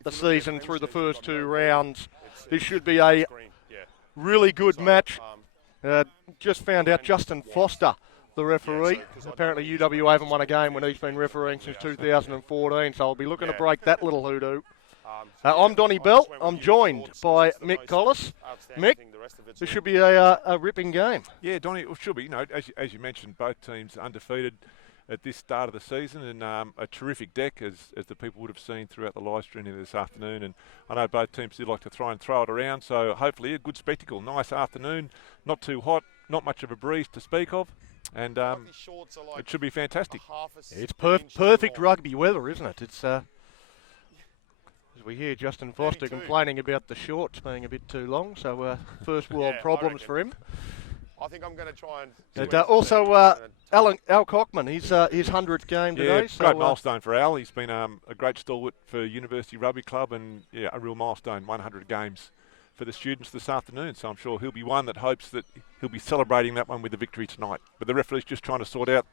start the season through the first 2 rounds. This should be a really good match. Just found out Justin Foster, the referee. Apparently UWA haven't won a game when he's been refereeing since 2014, so I'll be looking to break that little hoodoo. I'm Donnie Bell. I'm joined by Mick Collis. Mick, this should be a ripping game. Yeah, Donnie, it should be. You know, as you mentioned, both teams undefeated at this start of the season, and a terrific deck, as the people would have seen throughout the live streaming this afternoon. And I know both teams did like to try and throw it around, so hopefully a good spectacle. Nice afternoon, not too hot, not much of a breeze to speak of, and it should be fantastic. It's perfect rugby weather, isn't it? It's as we hear Justin Foster complaining about the shorts being a bit too long, so first world problems for him. I think I'm going to try and... Also, Al Cockman, his 100th game today. Yeah, great milestone for Al. He's been a great stalwart for University Rugby Club, and a real milestone, 100 games for the students this afternoon. So I'm sure he'll be one that hopes that he'll be celebrating that one with a victory tonight. But the referee's just trying to sort out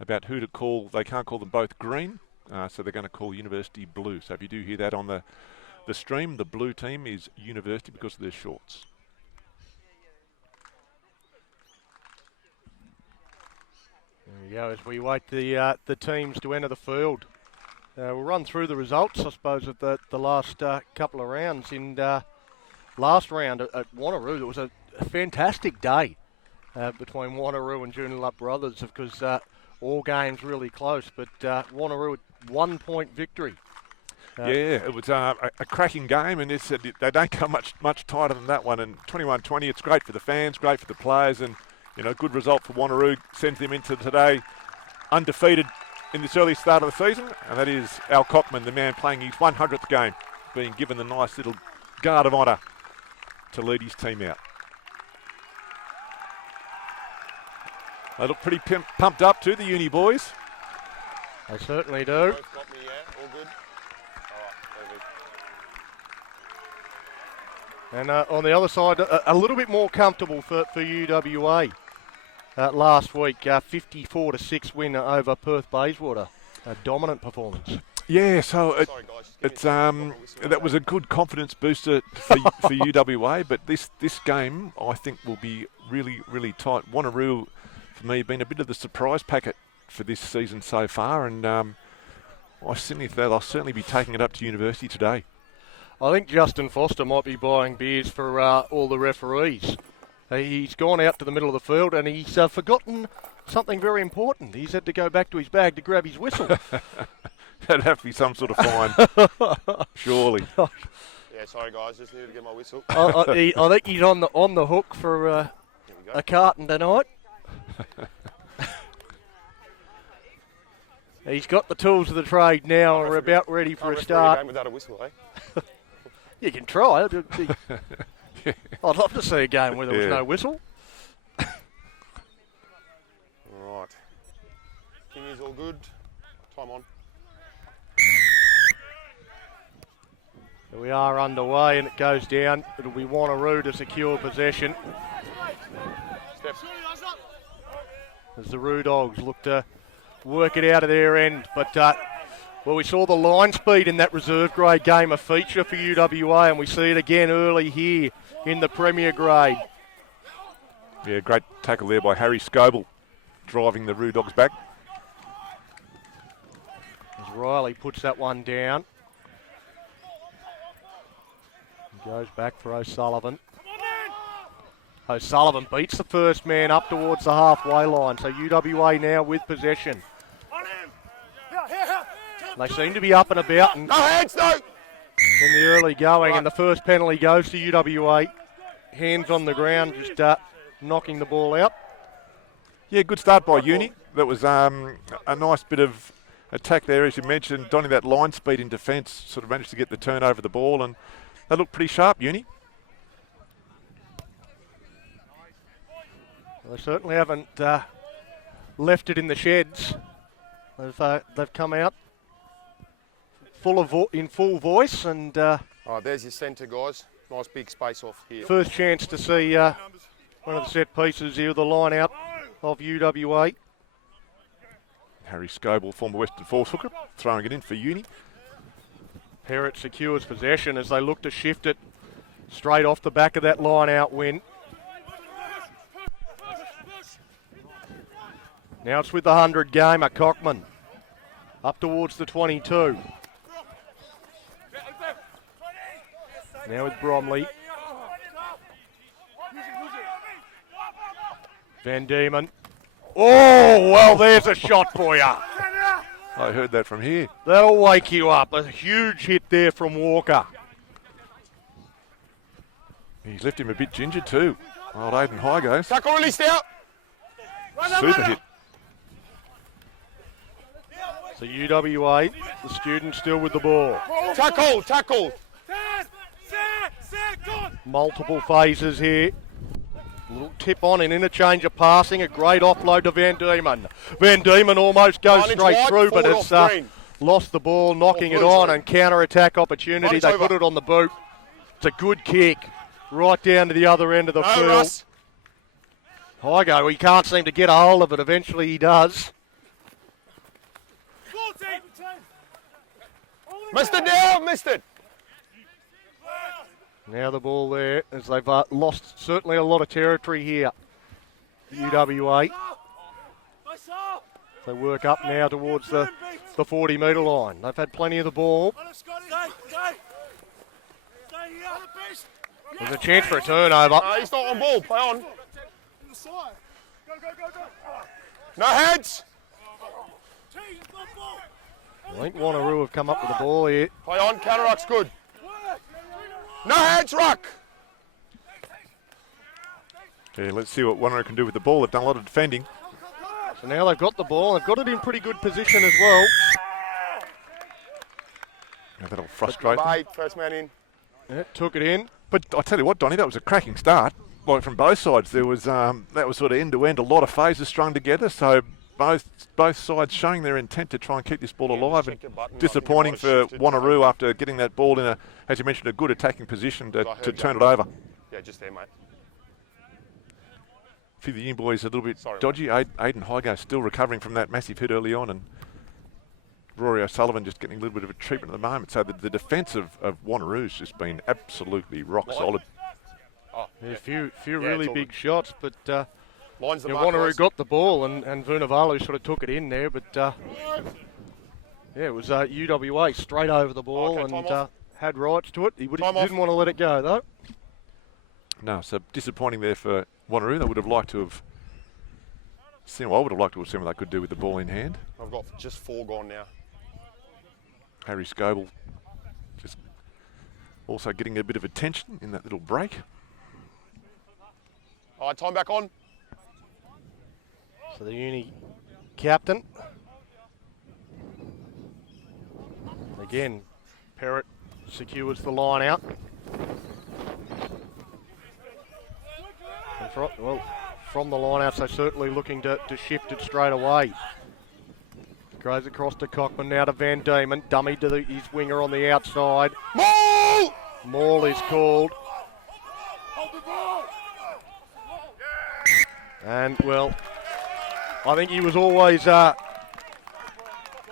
about who to call. They can't call them both green, so they're going to call University blue. So if you do hear that on the stream, the blue team is University because of their shorts. There we go, as we wait the teams to enter the field. We'll run through the results, I suppose, of the last couple of rounds. In last round at Wanneroo, it was a fantastic day between Wanneroo and Joondalup Brothers, because all games really close, but Wanneroo 1 point victory. Yeah, it was a cracking game, and they don't come much tighter than that one. And 21-20, it's great for the fans, great for the players, and good result for Wanneroo, sends them into today undefeated in this early start of the season, and that is Al Cockman, the man playing his 100th game, being given the nice little guard of honour to lead his team out. They look pretty pumped up too, the uni boys. They certainly do. Both got me, yeah, all good. All right, And on the other side, a little bit more comfortable for UWA last week. 54-6 win over Perth Bayswater. A dominant performance. Yeah, so that was a good confidence booster for UWA. But this game, I think, will be really, really tight. Wanneroo, for me, been a bit of the surprise packet for this season so far, and I certainly think they'll certainly be taking it up to University today. I think Justin Foster might be buying beers for all the referees. He's gone out to the middle of the field and he's forgotten something very important. He's had to go back to his bag to grab his whistle. That'd have to be some sort of fine, surely. Yeah, sorry guys, just needed to get my whistle. I think he's on the hook for a carton tonight. He's got the tools of the trade now and we're about ready for a start. Game without a whistle, eh? You can try. I'd love to see a game where there was no whistle. All right. Kingy's all good. Time on. Here we are underway and it goes down. It'll be Wanneroo to secure possession. Step. As the Roo Dogs look to work it out of their end. But, well, we saw the line speed in that reserve grade game a feature for UWA, and we see it again early here in the Premier grade. Yeah, great tackle there by Harry Scoble, driving the Roo Dogs back. As Riley puts that one down. He goes back for O'Sullivan. O'Sullivan beats the first man up towards the halfway line, so UWA now with possession. They seem to be up and about and No hands, no! in the early going, and the first penalty goes to UWA. Hands on the ground, just knocking the ball out. Yeah, good start by Uni. That was a nice bit of attack there, as you mentioned. Donnie, that line speed in defence, sort of managed to get the turn over the ball, and they looked pretty sharp, Uni. Well, they certainly haven't left it in the sheds. They've come out in full voice, and All right, there's your centre, guys. Nice big space off here. first chance to see one of the set pieces here, the line out of UWA. Harry Scoble, former Western Force hooker, throwing it in for Uni. Perrott secures possession as they look to shift it straight off the back of that line-out win. Now it's with the 100 gamer, Cockman. Up towards the 22. Now with Bromley. Van Diemen. Oh, well, there's a shot for you. I heard that from here. That'll wake you up. A huge hit there from Walker. He's left him a bit ginger too. Old Aiden Hygo. Tackle released out. Super hit. So UWA, the students still with the ball. Tackle, tackle. Multiple phases here. Little tip on and interchange of passing. A great offload to Van Diemen. Van Diemen almost goes Carnage straight wide, through, but forward it's off green. lost the ball, knocking it blue, on, sorry. and counter-attack opportunity. Carnage They over. put it on the boot. It's a good kick. Right down to the other end of the No, field. Russ. Hygo, he can't seem to get a hold of it. Eventually he does. Missed it now, missed it. Now the ball there as they've lost certainly a lot of territory here. UWA. They work up now towards the 40-metre line. They've had plenty of the ball. There's a chance for a turnover. He's not on ball, play on. No heads. I think Wanneroo have come up with the ball here. Play on, counter-ruck's good. No heads, ruck. Yeah, let's see what Wanneroo can do with the ball. They've done a lot of defending. So now they've got the ball. They've got it in pretty good position as well. Now that'll frustrate them. Bait, first man in. Yeah, took it in. But I tell you what, Donnie, that was a cracking start. Like from both sides, there was that was sort of end to end, a lot of phases strung together. So both sides showing their intent to try and keep this ball alive. check And your button. disappointing I think it for might have shifted. Wanneroo after getting that ball in a, as you mentioned, a good attacking position to heard turn you. it over. Yeah, just there, mate. A few of the young boys a little bit Sorry, dodgy. Aiden Hygo still recovering from that massive hit early on, and ROSullvan just getting a little bit of a treatment at the moment. So the defence of Wanneroo's just been absolutely rock solid. Oh, There's a few Yeah, really it's all big shots, but Line's the yeah, mark, Wanneroo guys. got the ball and Vunavalu sort of took it in there, but yeah, it was UWA straight over the ball Okay, time and off. had rights to it. He Time didn't off. want to let it go though. No, so disappointing there for Wanneroo. They would have liked to have seen. I would have liked to have seen what they could do with the ball in hand. I've got just 4 gone now. Harry Scoble just also getting a bit of attention in that little break. All right, time back on. So the uni captain. Again, Perrott secures the line out. And from the line out, so certainly looking to shift it straight away. Goes across to Cockman, now to Van Diemen. Dummy to his winger on the outside. Maul! Maul is called. And, well, I think he was always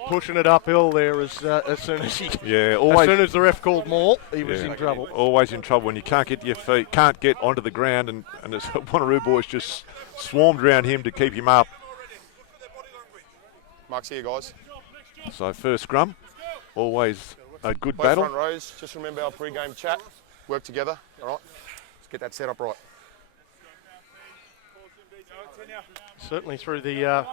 pushing it uphill there as soon as he, Yeah, as always. soon as the ref called Maul, he was Yeah. in trouble. Always in trouble when you can't get your feet, can't get onto the ground, and the Wanneroo boys just swarmed around him to keep him up. Mark's here, guys. So first scrum, always a good Both battle. front rows. Just remember our pre-game chat. Work together, all right? Let's get that set up right. Certainly through the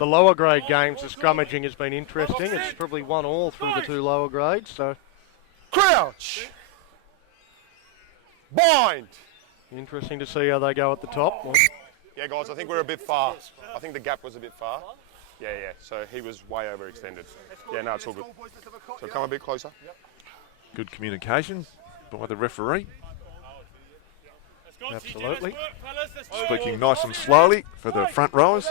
lower grade games, the scrummaging has been interesting. It's probably 1-1 through the 2 lower grades, so Crouch! Bind! interesting to see how they go at the top. Well, Yeah, guys, I think we're a bit far. I think the gap was a bit far. Yeah, so he was way overextended. Yeah, no, it's all good. So come a bit closer. Good communication by the referee. absolutely. Speaking nice and slowly for the front rowers.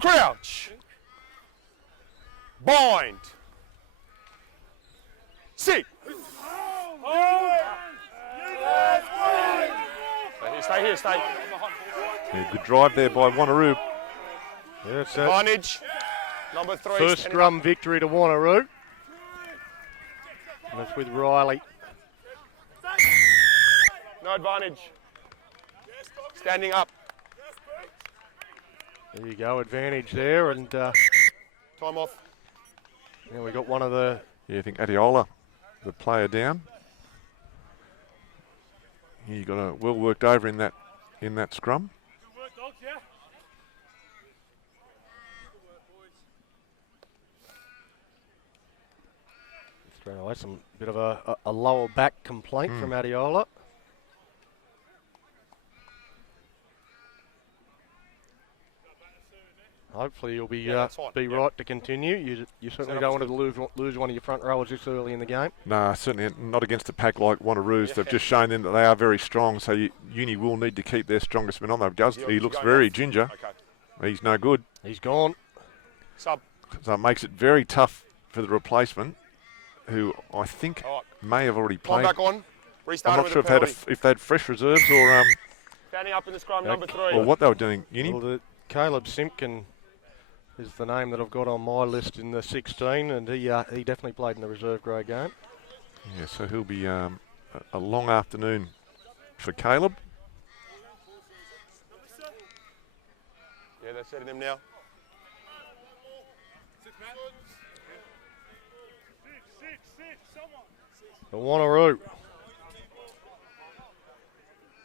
Crouch! Bind! Sit! Stay here, stay. Yeah, good drive there by Wanneroo. Yeah, it's Advantage. Number 3. First scrum victory to Wanneroo. And that's with Riley. No advantage. Standing up. There you go, advantage there, and Time off. now we got one of the. Yeah, I think Adiola, the player down. He got a well worked over in that scrum. Thrown away some bit of a lower back complaint from Adiola. Hopefully you'll be right to continue. You certainly don't want to lose one of your front rowers this early in the game. No, certainly not against a pack like Wanneroo's. They've just shown them that they are very strong, so Uni will need to keep their strongest man on there. He looks very ginger. Okay. He's no good. He's gone. Sub. So it makes it very tough for the replacement, who I think may have already played. Back on. I'm not sure if they had fresh reserves or Standing up in the scrum, number 3. or what they were doing. Uni. Well, Caleb Simpkin is the name that I've got on my list in the 16, and he definitely played in the reserve grade game. Yeah, so he'll be a long afternoon for Caleb. Yeah, they're setting him now. The Wanneroo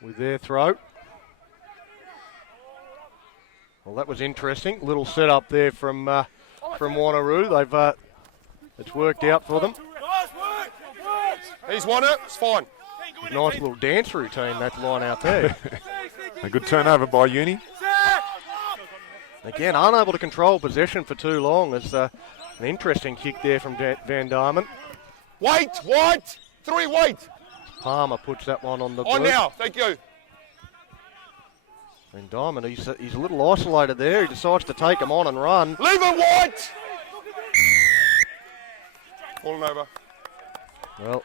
with their throw. Well, that was interesting. Little setup there from Wanneroo. They've it's worked out for them. He's won it. It's fine. Nice little dance routine, that line out there. A good turnover by Uni. Again, unable to control possession for too long. It's an interesting kick there from Van Diemen. Wait. 3, wait. Palmer puts that one on the On blue. now. Thank you. Van Diemen, he's a little isolated there. He decides to take him on and run. Leave it, White. Falling over. Well,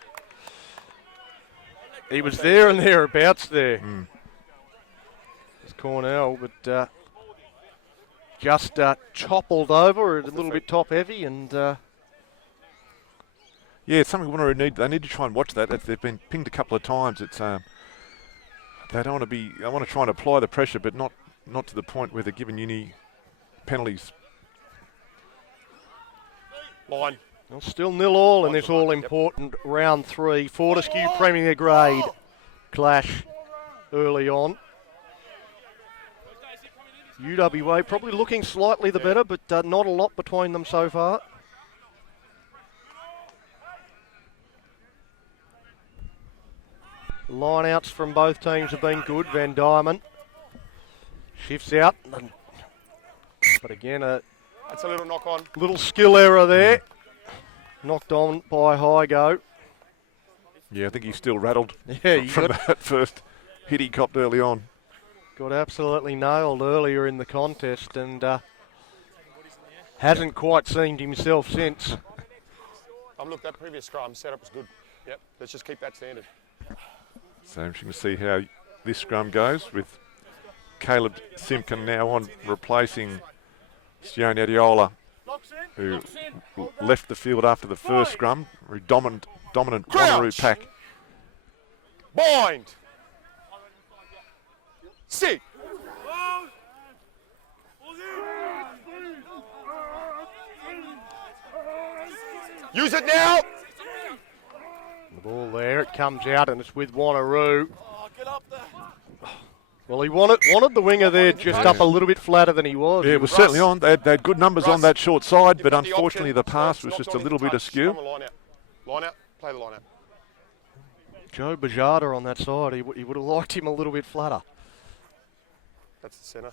he was there and thereabouts there. It's Cornell, but just toppled over, a little bit top heavy, and Yeah, it's something Wanneroo need. They need to try and watch that. They've been pinged a couple of times. It's they don't want to be. They want to try and apply the pressure, but not to the point where they're giving Uni penalties. Line. well, still 0-0 in this all-important round 3. Fortescue Premier Grade clash early on. UWA probably looking slightly the better, but not a lot between them so far. Line-outs from both teams have been good. Van Diemen shifts out, but again That's a little knock on. little skill error there. Knocked on by Hygo. Yeah, I think he's still rattled Yeah, from that first hit he copped early on. got absolutely nailed earlier in the contest and hasn't quite seen himself since. Look, that previous scrum setup was good. Yep, let's just keep that standard. So we can see how this scrum goes with Caleb Simpkin now on replacing Sione Adiola, who left the field after the first scrum. Very dominant Wanneroo pack. Bind. Sit. Use it now. The ball there, it comes out and it's with Wanneroo. Well, he wanted the winger there just up a little bit flatter than he was. Yeah, it was certainly on. They had good numbers on that short side, but unfortunately the pass was just a little bit askew. Line out. Play the line out. Joe Bajada on that side, he would have liked him a little bit flatter. That's the centre.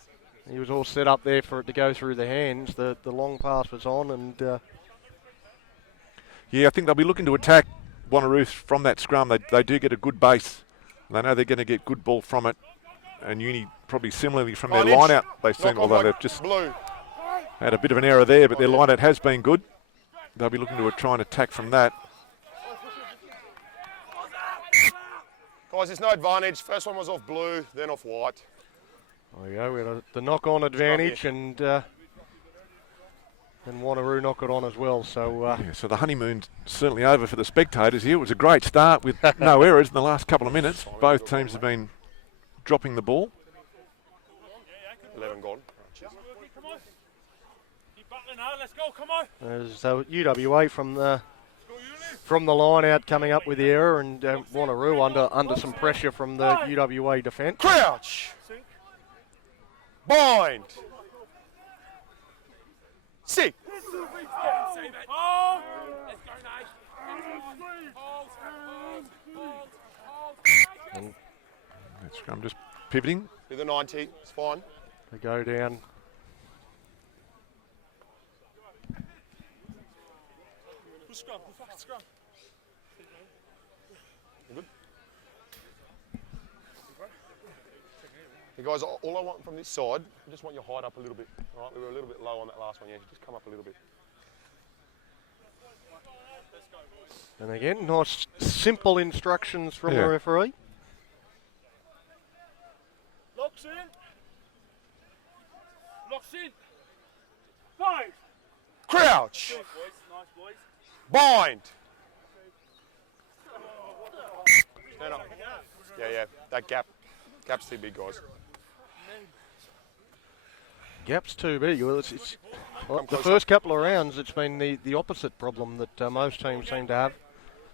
He was all set up there for it to go through the hands. The long pass was on and... Yeah, I think they'll be looking to attack Wanneroo from that scrum. They do get a good base. They know they're going to get good ball from it. And Uni probably similarly from their line-out, they seem, although they've just had a bit of an error there, but their line-out has been good. They'll be looking to try and attack from that. Guys, there's no advantage. First one was off blue, then off white. There we go, we had the knock-on advantage and And Wanneroo knock it on as well. So yeah, so the honeymoon's certainly over for the spectators here. It was a great start with no errors in the last couple of minutes. Both teams have been dropping the ball. 11 gone. Let's go, come on. So UWA from the line out coming up with the error, and Wanneroo under some pressure from the UWA defence. Crouch. Bind. Sit. That scrum just pivoting. Do the 90, it's fine. They go down. Good. Hey guys, all I want from this side, I just want your height up a little bit. All right, we were a little bit low on that last one. Yeah, just come up a little bit. And again, nice simple instructions from the referee. Locks in. Locks in. 5. Crouch. Nice boys. Bind. Stand up. Yeah, that gap's too big, guys. Gap's too big. Well, well, the first couple of rounds, it's been the opposite problem that most teams seem to have.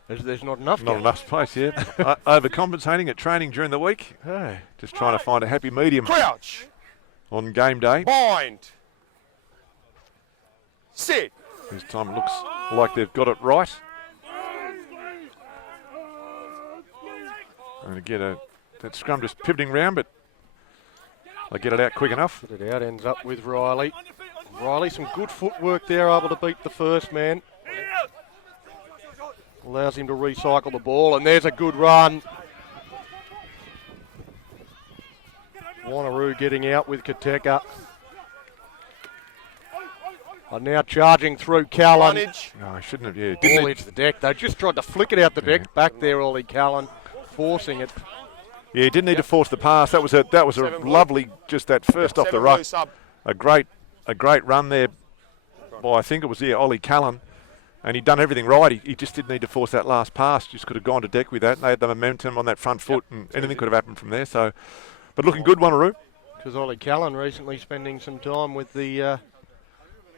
There's not enough. Not enough space, yeah. Overcompensating at training during the week. Hey, just trying to find a happy medium. Crouch. On game day. Bind. Sit. This time it looks like they've got it right. And to get that scrum just pivoting round, but they get it out quick enough. Get it out, ends up with Riley. Riley, some good footwork there, able to beat the first man. Allows him to recycle the ball, and there's a good run. Wanneroo getting out with Kateka. Are now charging through Callan. No, he shouldn't have. Yeah, Ball hits the deck. They just tried to flick it out the deck. Back there, Ollie Callan, forcing it. Yeah, he didn't need to force the pass. That was a lovely, just that first off the ruck. A great run there by, I think it was Ollie Callan. And he'd done everything right. He just didn't need to force that last pass. Just could have gone to deck with that. And they had the momentum on that front foot, and anything could have happened from there. So, but looking good, Wanneroo. Because Ollie Callan recently spending some time with the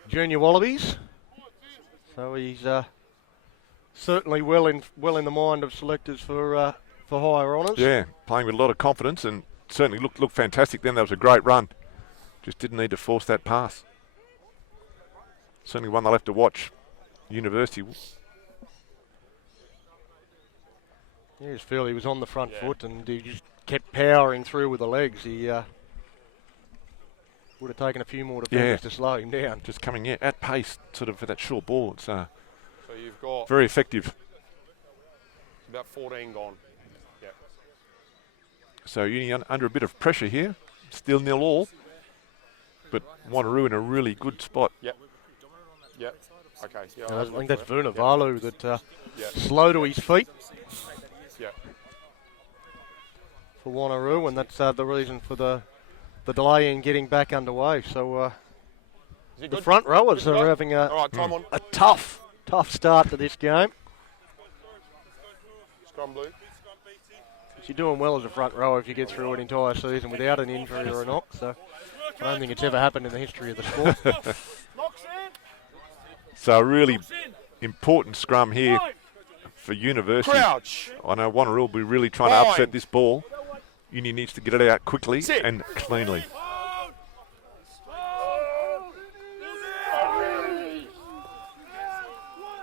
junior Wallabies, so he's certainly well in the mind of selectors for higher honours. Yeah, playing with a lot of confidence, and certainly looked fantastic. Then that was a great run. Just didn't need to force that pass. Certainly one they'll have to watch. University. You just feel he was on the front foot, and he just kept powering through with the legs. He would have taken a few more defenders to slow him down. Just coming at pace, sort of for that short ball. It's so you've got very effective. About 14 gone. Yep. So Uni under a bit of pressure here. Still 0-0, but Wanneroo in a really good spot. Yep. Yep. Okay. Yeah, I think that's Vunivalu that slow to his feet. Yeah. For Wanneroo, and that's the reason for the delay in getting back underway. So the front rowers are having a tough start to this game. Scrum blue. You're doing well as a front rower if you get through an entire season without an injury or a knock. So I don't think it's ever happened in the history of the sport. So a really important scrum here for University. Crouch. I know Wanneroo will be really trying to upset this ball. Uni needs to get it out quickly and cleanly.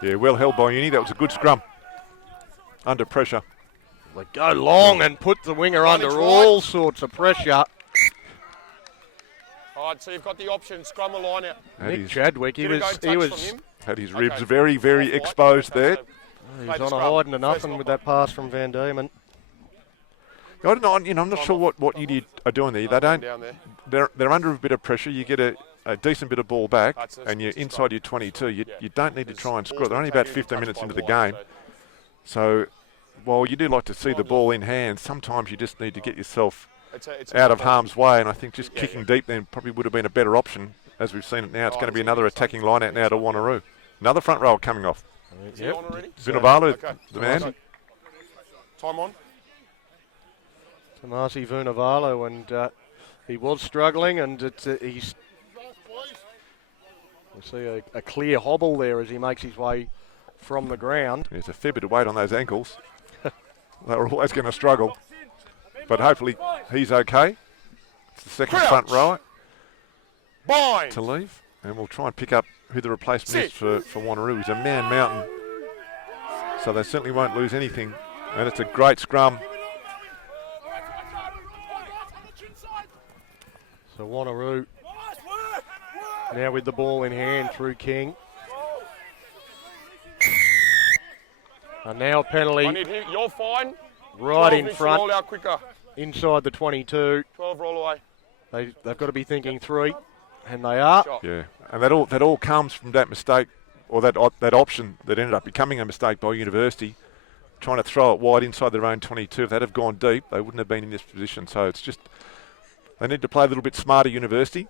Yeah, well held by Uni. That was a good scrum. Under pressure. They go long and put the winger under all sorts of pressure. All right, so you've got the option, scrum a line out. Nick Chadwick, he was had his ribs very, very exposed there. He's on a hide and nothing with that pass from Van Diemen. I don't know. I'm not sure what Uni are doing there. They don't. They're under a bit of pressure. You get a decent bit of ball back, and you're inside your 22. You don't need to try and score it. They're only about 15 minutes into the game, so while you do like to see the ball in hand, sometimes you just need to get yourself out of harm's way, and I think just kicking deep then probably would have been a better option as we've seen it now, it's going to be another attacking line out now to Wanneroo. Another front row coming off. Is he on already? Vunivalu, Okay. the man. Time on. Tomasi Vunivalu, and he was struggling, and he's. We see a clear hobble there as he makes his way from the ground. There's a fair bit of weight on those ankles. They're always going to struggle, but hopefully he's okay. It's the second front rower to leave, and we'll try and pick up who the replacement is for Wanneroo. He's a man mountain, so they certainly won't lose anything, and it's a great scrum. So Wanneroo now with the ball in hand through King. And now a penalty. I need him. You're fine. Right in front, roll out quicker. inside the 22. 12 roll away. They've got to be thinking 3, and they are. Yeah, and that all comes from that mistake, or that option that ended up becoming a mistake by University, trying to throw it wide inside their own 22. If they'd have gone deep, they wouldn't have been in this position. So it's just they need to play a little bit smarter, University.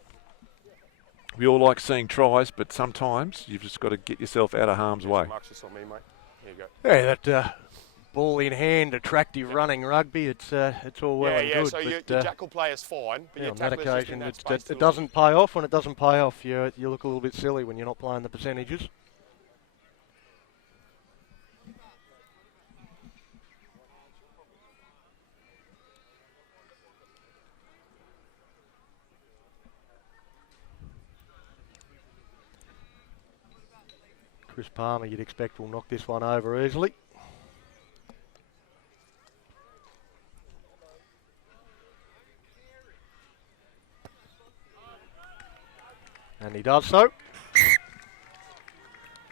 We all like seeing tries, but sometimes you've just got to get yourself out of harm's way. Mark's just on me, mate. Here you go. Yeah, that ball in hand, attractive running rugby. It's all well and good. So but, your jackal play is fine, but your on that tackler's just in occasion, that space it to- doesn't pay off. When it doesn't pay off, you look a little bit silly when you're not playing the percentages. Chris Palmer, you'd expect, will knock this one over easily. And he does so.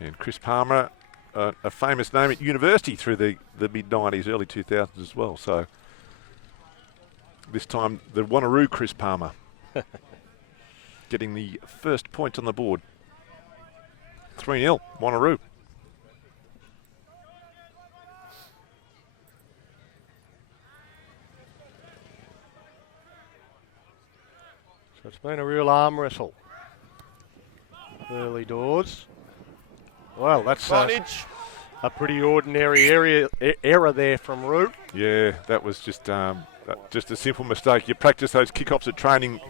And Chris Palmer, a famous name at University through the mid-90s, early 2000s as well. So this time the Wanneroo Chris Palmer getting the first point on the board. 3-0, Wanneroo. So it's been a real arm wrestle. Early doors. Well, that's a pretty ordinary error there from Roo. Yeah, that was just a simple mistake. You practice those kick-offs at training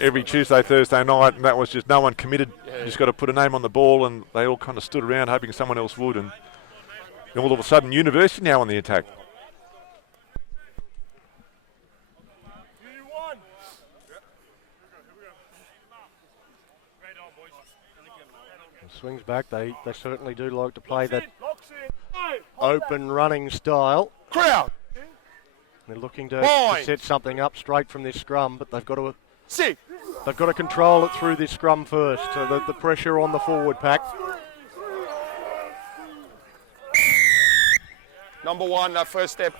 every Tuesday, Thursday night, and that was just no one committed. You just got to put a name on the ball, and they all kind of stood around hoping someone else would, and all of a sudden University now on the attack. Swings back. They certainly do like to play that open running style. Crowd. They're looking to set something up straight from this scrum, but they've got to control it through this scrum first. So the pressure on the forward pack. Number 1, that first step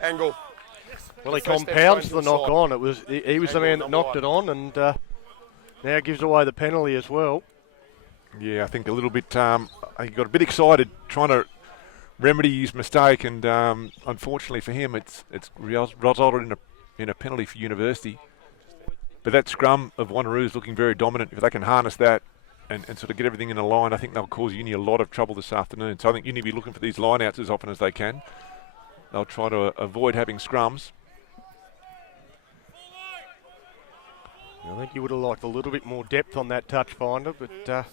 angle. Well, he first step's compounds going the to the knock side. on. He was the man that Number knocked it on, and now gives away the penalty as well. Yeah, I think a little bit. He got a bit excited trying to remedy his mistake, and unfortunately for him, it's resulted in a penalty for University. But that scrum of Wanneroo is looking very dominant. If they can harness that and sort of get everything in a line, I think they'll cause Uni a lot of trouble this afternoon. So I think Uni will be looking for these line-outs as often as they can. They'll try to avoid having scrums. I think you would have liked a little bit more depth on that touch finder, but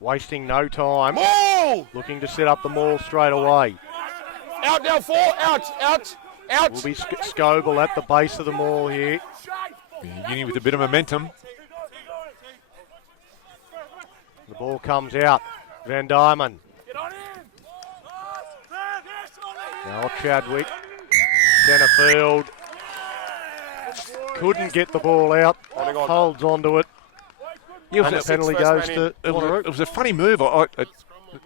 wasting no time. Maul! Looking to set up the maul straight away. Out now, 4. Out. Will be Scoble at the base of the maul here. Uni with a bit of momentum. The ball comes out. Van Diemen. Now Chadwick. Centerfield. Couldn't get the ball out. Holds onto it. Yeah, And the penalty goes to Wanneroo. it was a funny move. It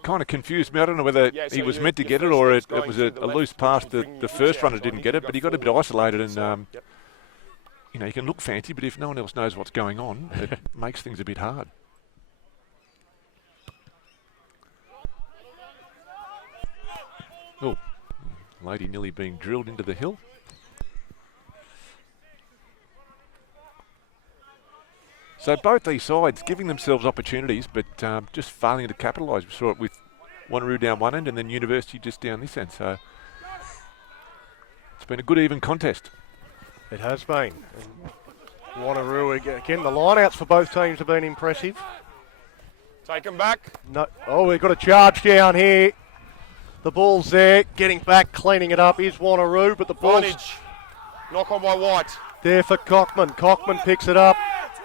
kind of confused me. I don't know whether he was meant to get it or it was a loose pass. The first runner didn't get it, but he got a bit isolated, and you can look fancy, but if no one else knows what's going on, it makes things a bit hard. Oh, Lady nearly being drilled into the hill. So both these sides giving themselves opportunities, but just failing to capitalise. We saw it with Wanneroo down one end and then University just down this end. So it's been a good even contest. It has been. And Wanneroo again. The lineouts for both teams have been impressive. Take him back. No, oh, we've got a charge down here. The ball's there. Getting back, cleaning it up is Wanneroo, but the ball's Vonage. Knock on by White. there for Cockman. Cockman picks it up.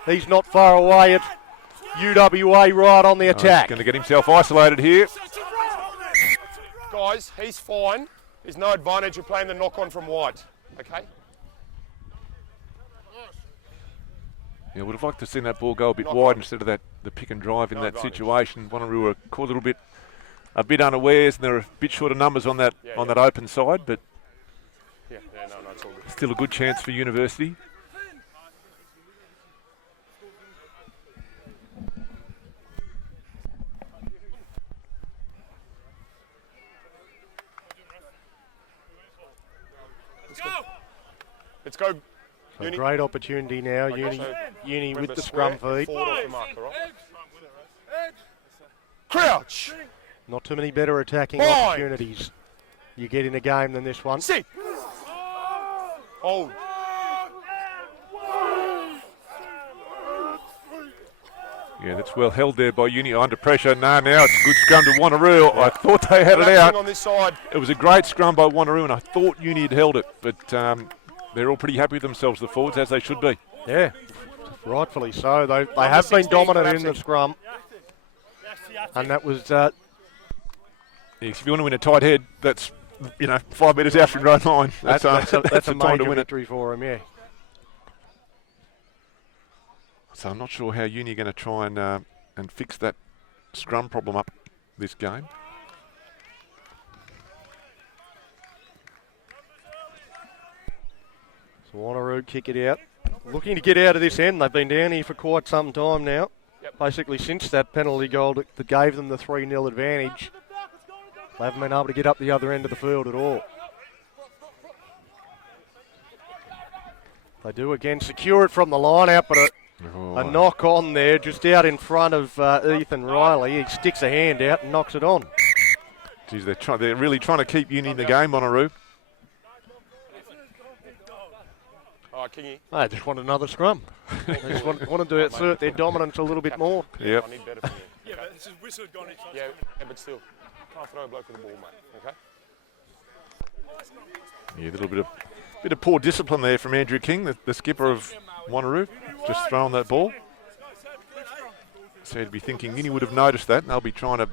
He's not far away. It's UWA right on the attack. He's going to get himself isolated here. Guys, he's fine. There's no advantage of playing the knock on from White. Okay? Yeah, would have liked to have seen that ball go a bit Knock wide on. instead of the pick and drive in No that advantage. situation. Wanneroo were caught a bit unawares, and they're a bit short of numbers on that that open side, but No, it's all good. still a good chance for University. Let's go. A Uni. great opportunity now. Okay, Uni so with remember, the scrum square, feed. forward off the mark, all right? Crouch. Not too many better attacking Fine. opportunities you get in a game than this one. Sit. Hold. Yeah, that's well held there by Uni under pressure. Now it's a good scrum to Wanneroo. I thought they had it out. On this side. It was a great scrum by Wanneroo, and I thought Uni had held it, but they're all pretty happy with themselves, the forwards, as they should be. Yeah, rightfully so. They have been 16 dominant in the collapsing. scrum, and that was Yeah, if you want to win a tight head, that's 5 metres out from your own line. that's a the time major to win it. victory for him. Yeah. So I'm not sure how Uni are going to try and fix that scrum problem up this game. So Wanneroo kick it out. Looking to get out of this end. They've been down here for quite some time now. Yep. Basically since that penalty goal that gave them the 3-0 advantage. They haven't been able to get up the other end of the field at all. They do again secure it from the line out, but a knock on there just out in front of Ethan Riley. He sticks a hand out and knocks it on. Geez, they're really trying to keep Uni in the game, Wanneroo. All right, Kingy. They just want another scrum. They just wanted to assert their dominance a little bit more. Yep. I need better from you. Yeah, but this is whistle gone. Yeah, but still. Can't throw a bloke with the ball, mate. Okay? Yeah, a little bit of poor discipline there from Andrew King, the skipper of Wanneroo, just throwing that ball. So he'd be thinking Uni would have noticed that, and they'll be trying to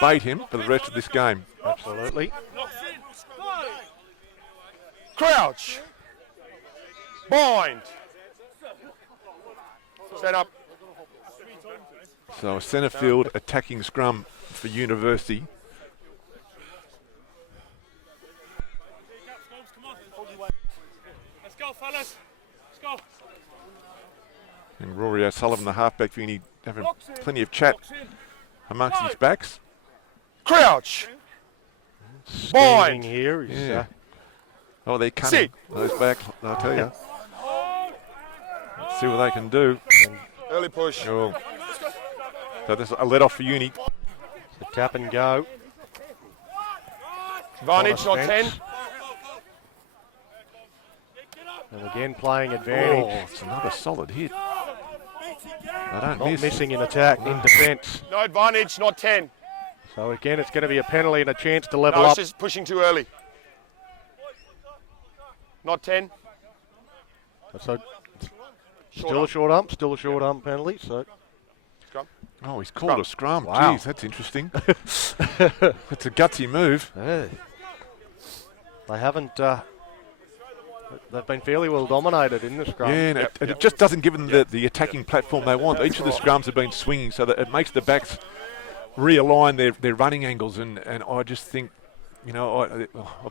bait him for the rest of this game. Absolutely. Crouch. Bind. Stand up. So a centre field attacking scrum for University. Let's go, fellas. Let's go. And Rory O'Sullivan, the halfback for Uni, having plenty of chat amongst his backs. Crouch. Scheming here is Yeah. Oh, they're cunning. Sit. Those back, I'll tell you. Let's see what they can do. Early push. Oh. So there's a let off for Uni. the tap and go. Advantage, not 10. Offense. And again playing advantage. Oh, it's another solid hit. They don't Not miss. missing in attack, in defence. No advantage, not 10. So again, it's going to be a penalty and a chance to No, level it's up. just pushing too early. Not 10. So Short still a up. short ump, still a short ump penalty. So Scrum. Oh, he's called a scrum. Wow. Jeez, that's interesting. That's a gutsy move. yeah. They haven't. They've been fairly well dominated in the scrum. Yeah, and it just doesn't give them the attacking platform they want. Each of the scrums have been swinging so that it makes the backs realign their running angles, and I just think, I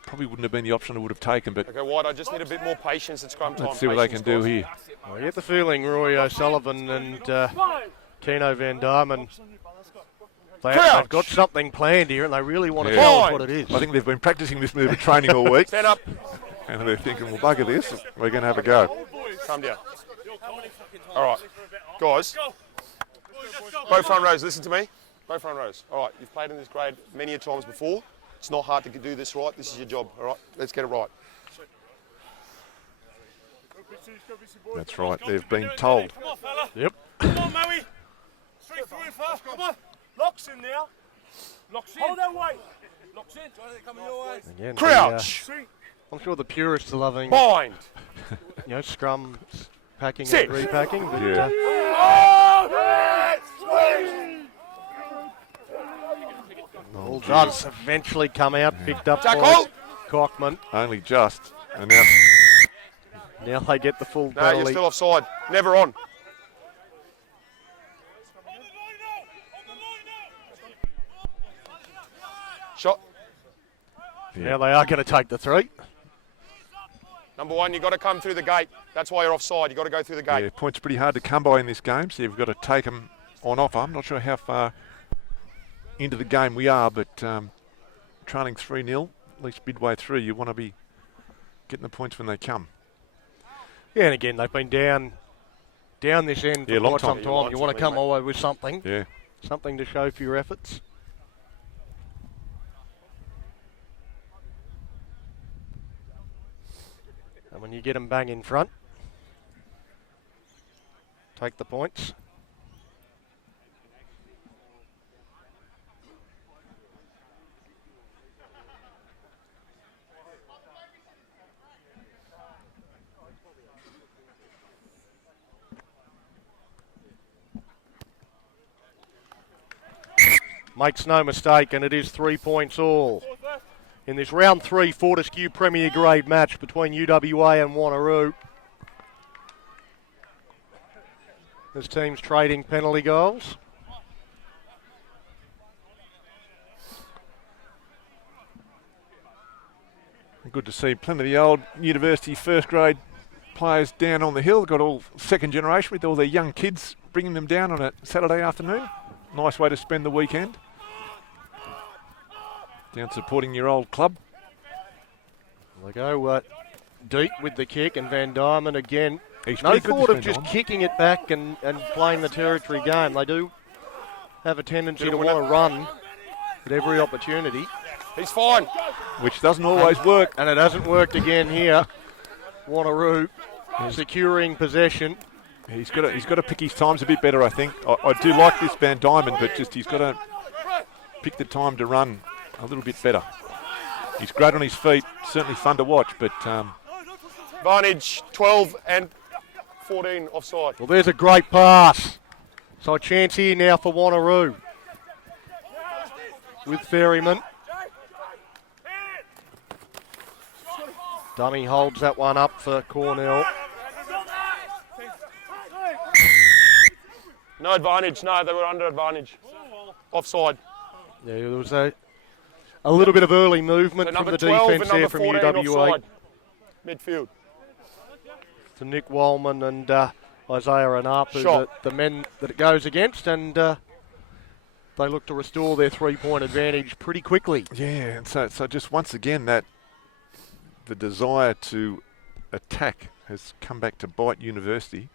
probably wouldn't have been the option I would have taken, but Okay, White, I just need a bit more patience at scrum time. let's see what they can do Patience, here. I get the feeling Rory O'Sullivan and Keno Van Diemen They've got something planned here, and they really want to Yeah. tell us what it is. I think they've been practicing this move at training all week. Stand up. And they're thinking, well, bugger this, we're going to have a go. Calm down. All right. Guys, both front rows, listen to me. Both front rows. All right, you've played in this grade many a times before. It's not hard to do this right. This is your job, all right? Let's get it right. That's right, they've been told. Come on, fella. Yep. Come on, Maui. Straight through it, fella. Come on. Locks in now. Locks in. Hold that weight. Locks in. Coming your way. Again, Crouch. I'm sure the purists are loving, Bind. scrums, packing Sit. and repacking. But, Yeah. all does eventually come out, picked up by Tackle. Cockman. Only just. And now, Now they get the full No, you're penalty. still offside. Never on. Shot. Now they are going to take the 3. Number 1, you've got to come through the gate. That's why you're offside. You've got to go through the gate. yeah, points pretty hard to come by in this game, so you've got to take them on offer. I'm not sure how far into the game we are, but trailing 3-0, at least midway through, you want to be getting the points when they come. Yeah, and again, they've been down this end for Yeah, long quite some time. time. You want to come away with something, Yeah. something to show for your efforts. And when you get them bang in front, take the points. Makes no mistake, and it is 3 points all. In this round 3 Fortescue Premier Grade match between UWA and Wanneroo. This team's trading penalty goals. Good to see plenty of the old university first grade players down on the hill. Got all second generation with all their young kids, bringing them down on a Saturday afternoon. Nice way to spend the weekend. Down supporting your old club. They go deep with the kick, and Van Diemen again. He's No pretty good, thought this of Van just Diemen. kicking it back and playing the territory game. They do have a tendency to want to run at every opportunity. He's fine. Which doesn't always work. And it hasn't worked again here. Wanneroo securing possession. He's got to pick his times a bit better, I think. I do like this Van Diemen, but just he's got to pick the time to run a little bit better. He's great on his feet, certainly fun to watch, but Advantage 12 and 14 offside. Well, there's a great pass. So a chance here now for Wanneroo. With Ferryman. Dummy holds that one up for Cornell. No advantage. No, they were under advantage. Offside. Yeah, there was a little bit of early So movement from number the 12 defence and there number from 14 UWA. offside. Midfield. To NWolman and Isaiah Anapu, Shot. the men that it goes against, and they look to restore their 3-point advantage pretty quickly. yeah, and so just once again that the desire to attack has come back to bite University.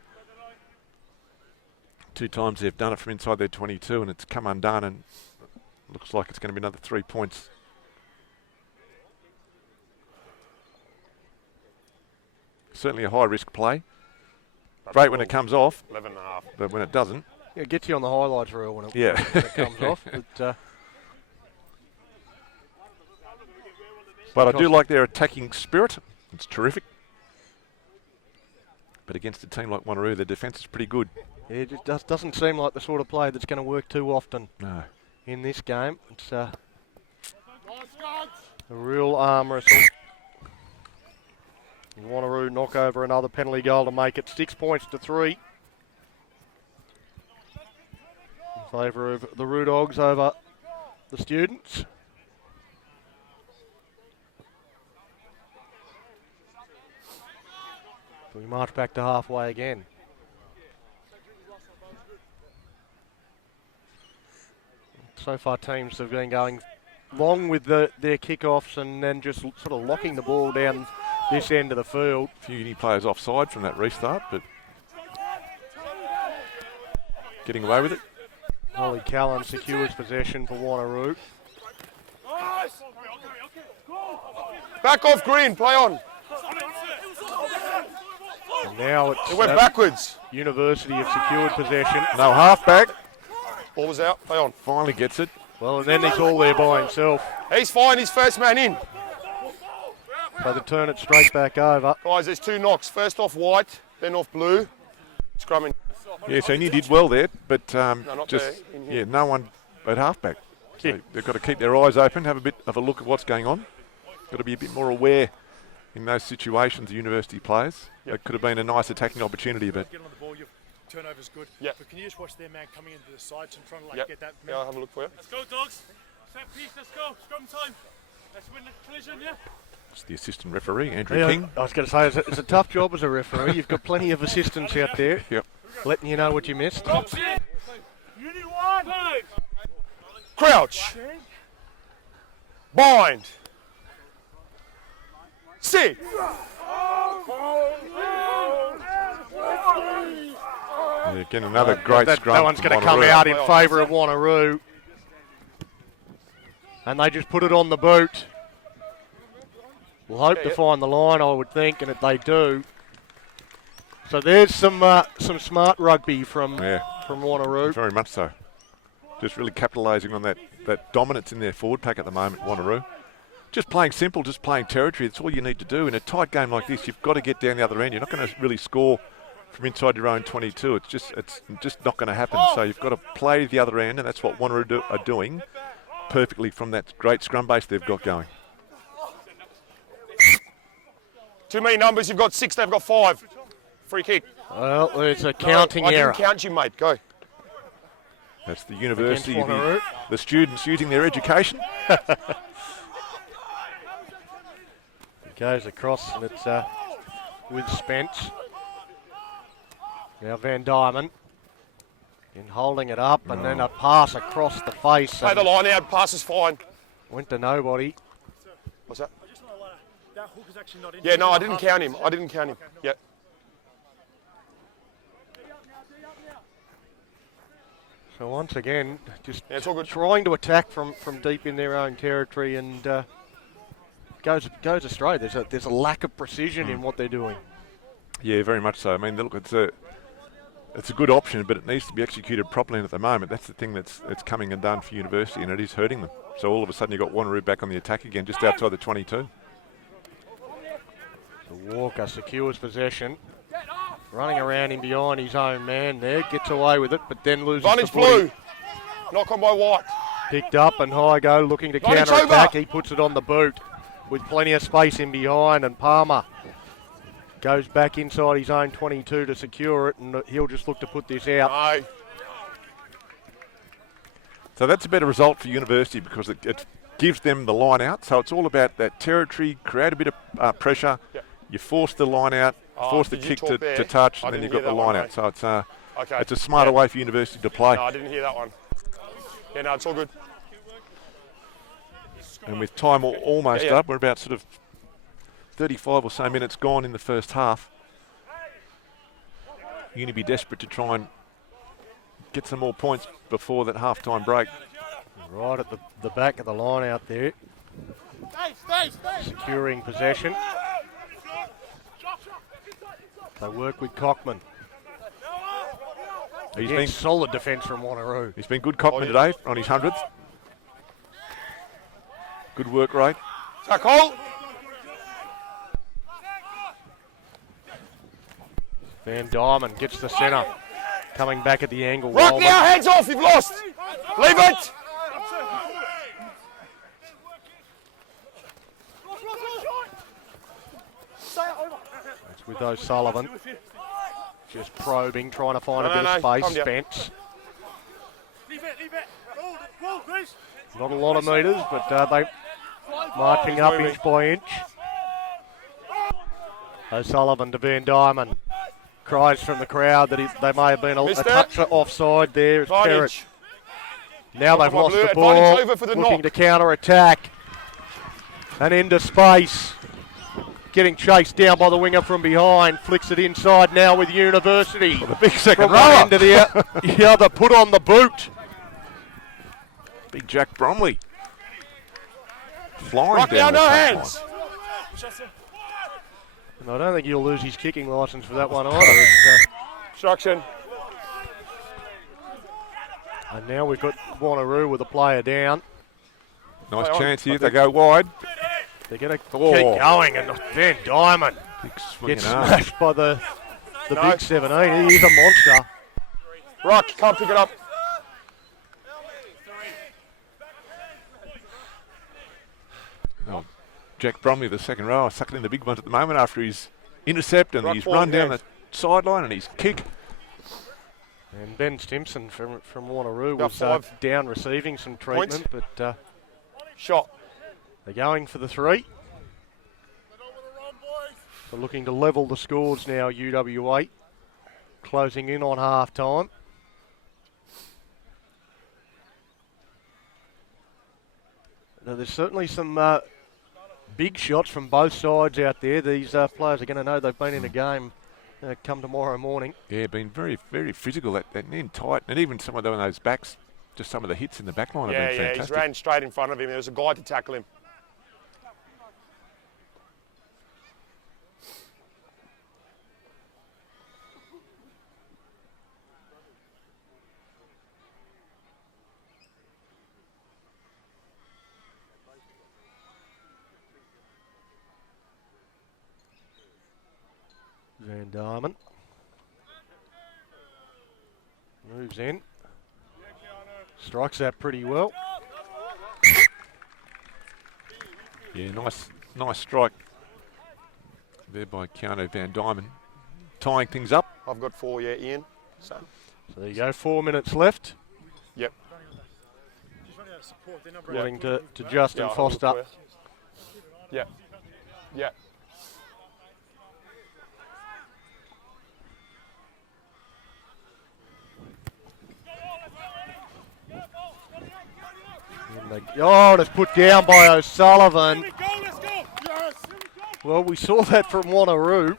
2 times they've done it from inside their 22 and it's come undone, and looks like it's going to be another 3 points. Certainly a high risk play. Great when it comes off, 11 and a half. but when it doesn't, Yeah, it gets you on the highlights reel when it, Yeah. when it comes off. But, but I do like their attacking spirit. It's terrific. But against a team like Wanneroo, their defence is pretty good. it just doesn't seem like the sort of play that's going to work too often No. in this game. It's a real arm wrestle. Wanneroo knock over another penalty goal to make it 6 points to 3. In favour of the Roo Dogs over the Students. We march back to halfway again. So far teams have been going long with their kickoffs and then just sort of locking the ball down this end of the field. A few Uni players offside from that restart, but getting away with it. Ollie Callan secures possession for Wanneroo. Back off Green, play on. And now it's It went backwards. University have secured possession. No halfback. Ball was out, play on. Finally gets it. Well, and then he's all there by himself. He's fine, he's first man in. So they turn it straight back over. Guys, there's 2 knocks. First off white, then off blue. Scrumming. Yeah, so he did well there, but not just there, in here. no one at halfback. So Yeah. they've got to keep their eyes open, have a bit of a look at what's going on. Got to be a bit more aware in those situations, the university players. Yep. It could have been a nice attacking opportunity, but Get on the ball, your turnover's good. Yep. But can you just watch their man coming into the sides and trying to Yep. get that Yeah, I'll have a look for you. Let's go, dogs. Set piece, let's go. Scrum time. Let's win the collision, yeah? it's the assistant referee, Andrew Yeah, King. I was going to say, it's a tough job as a referee. You've got plenty of assistants out there Yep. letting you know what you missed. Box it. Unit 1. Crouch. Bind. Sit. Yeah, again, another great that scrum. one's from going to come Wanneroo. out in favour of Wanneroo. And they just put it on the boot. We'll hope to find the line, I would think, and they do. So there's some smart rugby from Wanneroo. Very much so. Just really capitalising on that dominance in their forward pack at the moment, Wanneroo. Just playing simple, just playing territory. That's all you need to do. In a tight game like this, you've got to get down the other end. You're not going to really score from inside your own 22. It's just not going to happen. So you've got to play the other end, and that's what Wanneroo are doing perfectly from that great scrum base they've got going. Too many numbers, you've got 6, they've got 5. Free kick. Well, there's a counting error. I didn't count you, mate. Go. That's the university, Against Wanneroo. the students using their education. It goes across, and it's with Spence. Now Van Diemen in holding it up, and then a pass across the face. Play the line out, pass is fine. Went to nobody. What's that? That hook is actually not in. Yeah, no, I didn't count him. I didn't count him. Yeah. So once again, just Yeah, it's all good. trying to attack from deep in their own territory, and goes astray. There's a lack of precision in what they're doing. Yeah, very much so. I mean, look, it's a good option, but it needs to be executed properly. And at the moment, that's the thing that's coming undone for university, and it is hurting them. So all of a sudden, you've got Wanneroo back on the attack again, just outside the 22. So Walker secures possession, running around in behind his own man there, gets away with it, but then loses Advantage the footy. blue. Knock on by white. Picked up and high go, looking to Advantage counter attack. over. He puts it on the boot with plenty of space in behind, and Palmer goes back inside his own 22 to secure it, and he'll just look to put this out. No. So that's a better result for university because it gives them the line out. So it's all about that territory, create a bit of pressure. Yep. You force the line out, force the did you kick talk there? to touch, I and then didn't you've got hear the that line one, out. So it's Okay. it's a smarter way for university to play. No, I didn't hear that one. Yeah, no, it's all good. And with time almost Yeah, yeah. up, we're about sort of 35 or so minutes gone in the first half. Uni be desperate to try and get some more points before that half-time break. Right at the back of the line out there, securing possession. They work with Cockman. He's Again, been solid defence from Wanneroo. He's been good Cockman today on his 100th. Good work rate. Tackle. Van Diemen gets the centre, coming back at the angle. Rock Wellman. now, hands off, you've lost. Leave it. It's with O'Sullivan. Just probing, trying to find a bit of No, space. calm down. Spence. Leave it. Roll, Chris. Not a lot of metres, but they marching up moving. inch by inch. O'Sullivan to Van Diemen. Cries from the crowd that they may have been a Missed touch offside there. It's Perrott. Advantage. Now they've lost the Advantage ball, over for the looking knock. to counter-attack. And into space. Getting chased down by the winger from behind. Flicks it inside now with University. The big second From one rower. end to the other, put on the boot. Big Jack Bromley. Flying Right down now, the no touchline. hands. And I don't think he'll lose his kicking licence for that one either. It's, Instruction. and now we've got Wanneroo with a player down. Nice Play on. chance here. They go wide. They're going to Oh. keep going, and Van Diamond Big swinging gets arm. smashed by the No. big 17. He is a monster. Rock, can't pick it up. Oh, Jack Bromley, the second rower, sucking in the big ones at the moment after his intercept and Rock his ball run down game. the sideline and his kick. And Ben Stimson from Wanneroo About was 5 down receiving some treatment, but Shot. they're going for the 3. They're looking to level the scores now, UWA. Closing in on half-time. Now, there's certainly some big shots from both sides out there. These players are going to know they've been in a game come tomorrow morning. Yeah, been very, very physical, that end tight. And even some of those backs, just some of the hits in the back line Yeah, have been yeah, he's fantastic. ran straight in front of him. There was a guy to tackle him. Van Diamond moves in, strikes that pretty well. Yeah, nice strike there by Keanu Van Diamond. Tying things up. I've got 4, yeah, Ian. So, So there you go, 4 minutes left. yep. According to Justin Yeah, I'll have a look Foster. for you. Yep. Yep. Oh, and it's put down by O'Sullivan. Go, let's go. Yes. Well, we saw that from Wanneroo.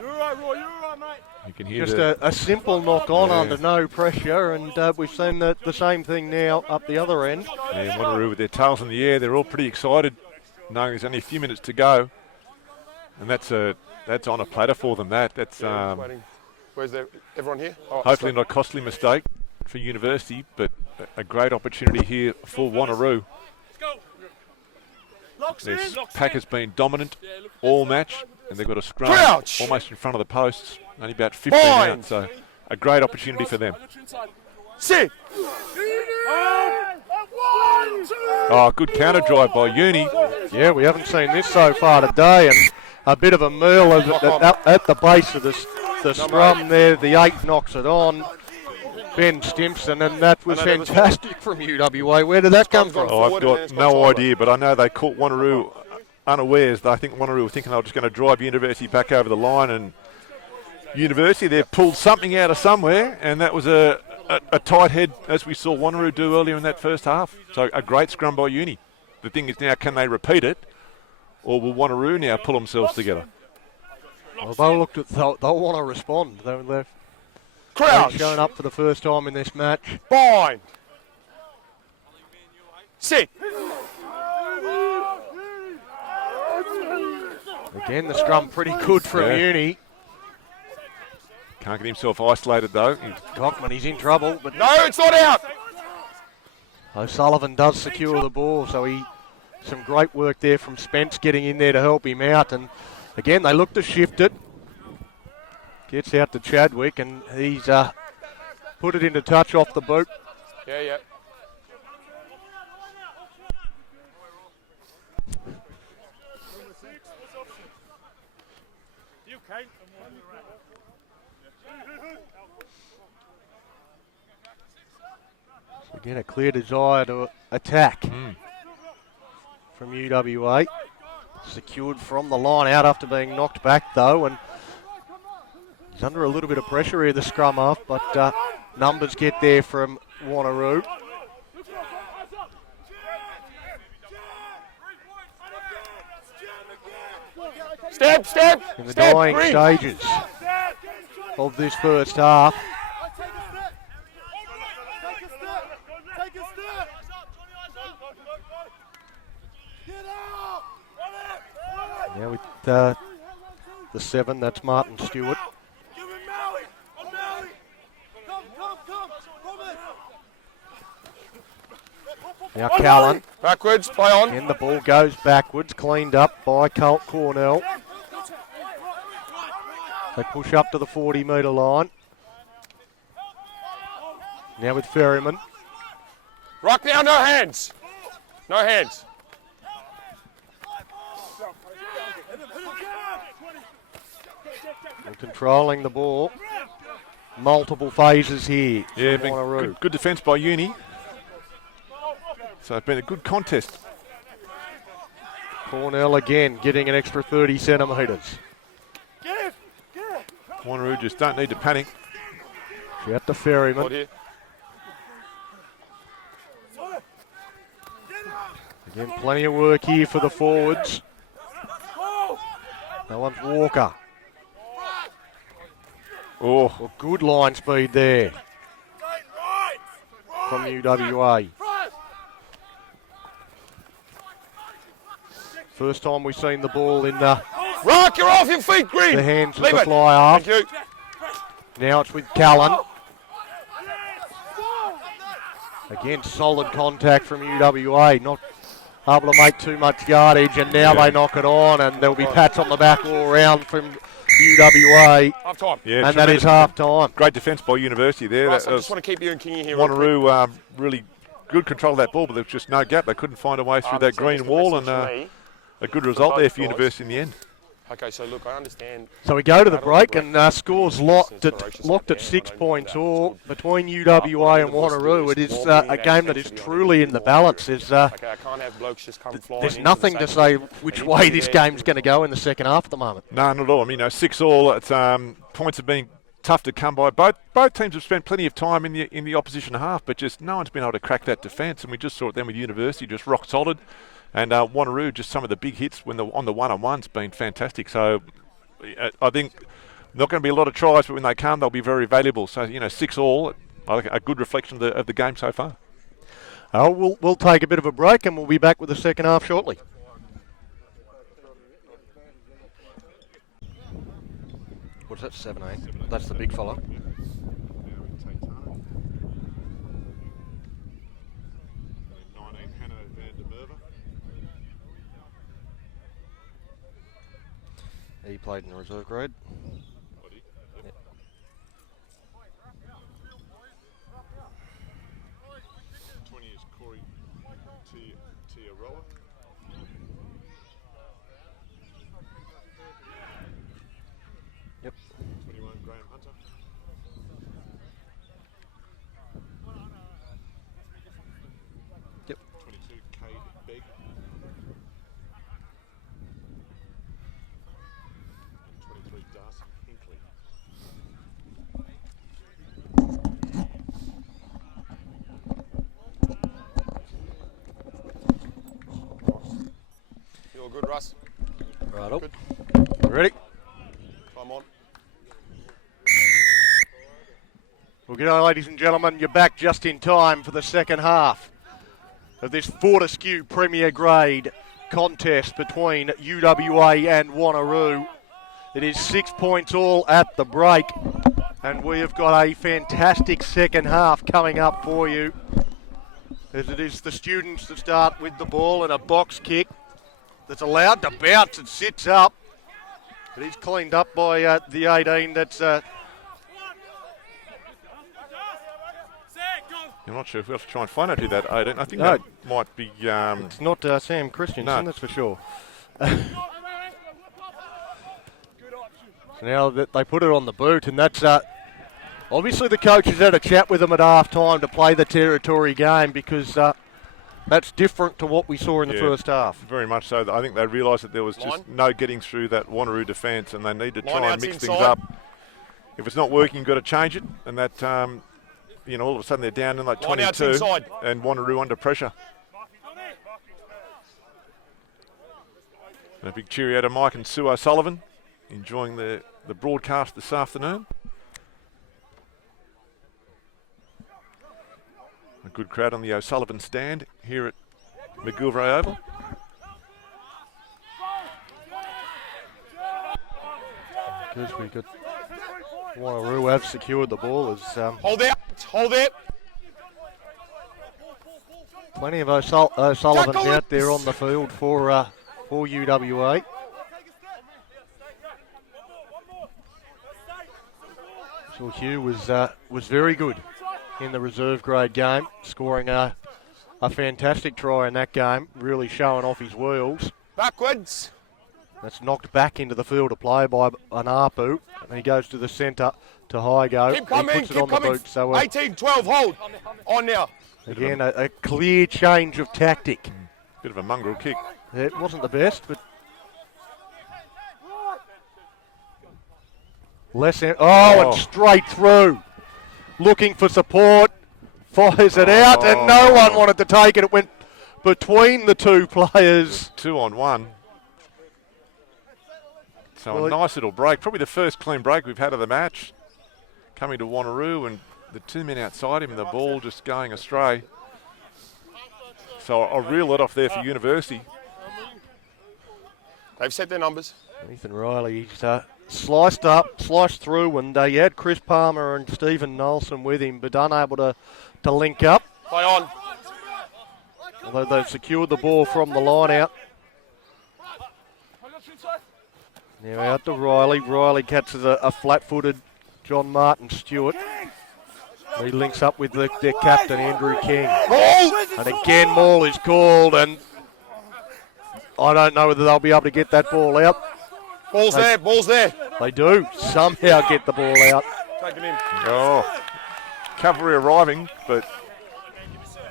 You're all right, Roy. You're all right, mate. You can hear Just the, a simple knock on Yeah. under no pressure, and we've seen the same thing now up the other end. yeah, Wanneroo with their tails in the air. They're all pretty excited, knowing there's only a few minutes to go. And that's on a platter for them. That's Yeah, just waiting. Where's everyone here? Oh, hopefully stop. not a costly mistake for University, but a great opportunity here for Wanneroo. Let's go. Locks Their in. Locks pack in. has been dominant all match, and they've got a scrum Crouch! almost in front of the posts, only about 15 Fine. out, so a great opportunity for them. Sit. Oh, good counter drive by Uni. Yeah, we haven't seen this so far today, and a bit of a meal at the base of the scrum there. The 8 knocks it on. Ben Stimson, and that was And that was- fantastic from UWA. Where did that come from? Oh, I've Forward and then got it's no gone idea, but I know they caught Wanneroo unawares. I think Wanneroo were thinking they were just going to drive University back over the line, and University, they've pulled something out of somewhere, and that was a tight head, as we saw Wanneroo do earlier in that first half. So a great scrum by Uni. The thing is now, can they repeat it, or will Wanneroo now pull themselves together? Well, they'll want to respond. They've Crouch. shown up for the first time in this match. Bind. Sit. Again, the scrum pretty good from Yeah. Uni. Can't get himself isolated though. Cockman, he's in trouble, but No, it's not out. O'Sullivan does secure the ball, so some great work there from Spence getting in there to help him out. And again, they look to shift it. Gets out to Chadwick, and he's put it into touch off the boot. Yeah, yeah. You Kane. Again, a clear desire to attack from UWA. Secured from the line out after being knocked back, though, and he's under a little bit of pressure here, the scrum half, but numbers get there from Wanneroo. Step. in the Step. dying Green. stages of this first half. Now with the 7, that's Martin Stewart. Now Callan, Backwards, play on. and the ball goes backwards, cleaned up by Colt Cornell. They push up to the 40-metre line. Now with Ferryman. Rock now, no hands. No hands. And controlling the ball. Multiple phases here. Yeah, from Wanneroo. good defence by Uni. So it's been a good contest. Cornell again getting an extra 30 centimetres. Wanneroo just don't need to panic. Out to Ferryman. Hold here. Again, plenty of work here for the forwards. That one's Walker. Oh, Well, good line speed there from UWA. First time we've seen the ball in the Rock, you're off your feet, Green. hands of Leave the it. fly half. Thank you. Now it's with Callan. Again, solid contact from UWA. Not able to make too much yardage, and now they knock it on, and there'll be pats on the back all round from UWA, Half time. yeah, and that is tremendous. half time. Great defence by University there. Russ, That I was just want to keep you and Kingy here. real quick. Wanneroo really good control of that ball, but there was just no gap. They couldn't find a way through that So green just a wall, message and to me. a good result both there for guys. University in the end. Okay, so look, I understand. So we go to the break, and scores locked at 6 points all between UWA and Wanneroo. It is a game that is truly in the balance. Okay, I can't have blokes just come flying. There's into nothing the to same say position. which They need way to be this there game's going to go in the second half at the moment. No, not at all. I mean, 6-all. It's points have been tough to come by. Both teams have spent plenty of time in the opposition half, but just no one's been able to crack that defence. And we just saw it then with University, just rock solid. And Wanneroo, just some of the big hits when on the one-on-ones been fantastic. So I think not going to be a lot of tries, but when they come, they'll be very valuable. So 6-all, a good reflection of the game so far. We'll take a bit of a break, and we'll be back with the second half shortly. What's that, 7-8? That's the big fella. He played in the reserve grade. Yep. 20 is Corey Tiaroa. Yep. 21 Graham Hunter. Yep. 22 Cade Begg. 23 Darcy Hinkley. You all good, Russ? Righto. Good. Ready? Come on. Well, good day, ladies and gentlemen. You're back just in time for the second half of this Fortescue Premier Grade contest between UWA and Wanneroo. It is 6 points all at the break, and we have got a fantastic second half coming up for you, as it is the students that start with the ball and a box kick that's allowed to bounce and sits up. It is cleaned up by the 18 that's... I'm not sure if we have to try and find out who that 18. I think No. that might be. It's not Sam Christensen, No. that's for sure. Now that they put it on the boot, and that's obviously the coach has had a chat with them at half time to play the territory game, because that's different to what we saw in the Yeah. first half. Very much so. I think they realised that there was just Line. no getting through that Wanneroo defence, and they need to Line try and out's mix things inside. up. If it's not working, you've got to change it, and that all of a sudden they're down in like Line out's 22, And a big cheerio to Mike and Sue O'Sullivan, enjoying the broadcast this afternoon. A good crowd on the O'Sullivan stand here at McGilvray Oval. Because we could Wanneroo have secured the ball as Hold it. plenty of O'Sullivans out there on the field for UWA. So Hugh was very good in the reserve grade game, scoring a fantastic try in that game, really showing off his wheels. Backwards. That's knocked back into the field of play by an Apu, and he goes to the centre to Hygo. Keep coming, he puts it keep on coming. the boot. So 18-12, hold. On now. again, a clear change of tactic. Bit of a mongrel kick. It wasn't the best, but and straight through. Looking for support, fires it out, and no one wanted to take it. It went between the two players. 2-on-1. So a nice little break. Probably the first clean break we've had of the match. Coming to Wanneroo, and the two men outside him, and the ball just going astray. So I'll reel it off there for University. They've set their numbers. Ethan Riley sliced through, and he had Chris Palmer and Stephen Nolson with him, but unable to link up. Play on. Although they've secured the ball from the line out. Now out to Riley. Riley catches a flat-footed John Martin Stewart. He links up with their captain, Andrew King. And again, maul is called, and I don't know whether they'll be able to get that ball out. Ball's there. They do somehow get the ball out. Take it in. Oh, cavalry arriving, but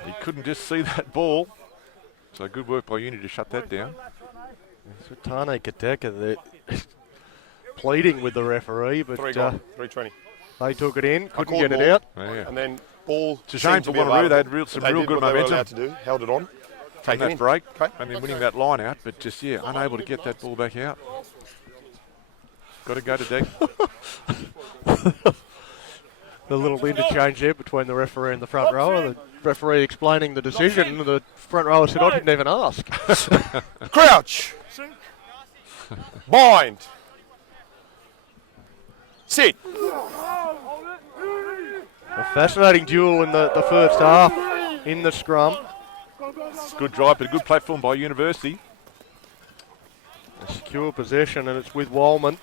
he couldn't just see that ball. So good work by Uni to shut that down. So Tane Kateka there pleading with the referee, but 320. they took it in, couldn't called get it ball. out. Oh, yeah. And then ball. It's a shame for Wanneroo. They had some real good momentum To do. Held it on. on Take it that in. break, Okay. and then winning that line out, but just, unable to get that ball back out. Got to go to deck. The little interchange there between the referee and the front rower. The referee explaining the decision. The front rower said, I didn't even ask. Crouch. Bind. Sit. A fascinating duel in the first half in the scrum. It's a good drive, but a good platform by University. A secure possession, and it's with Wolman.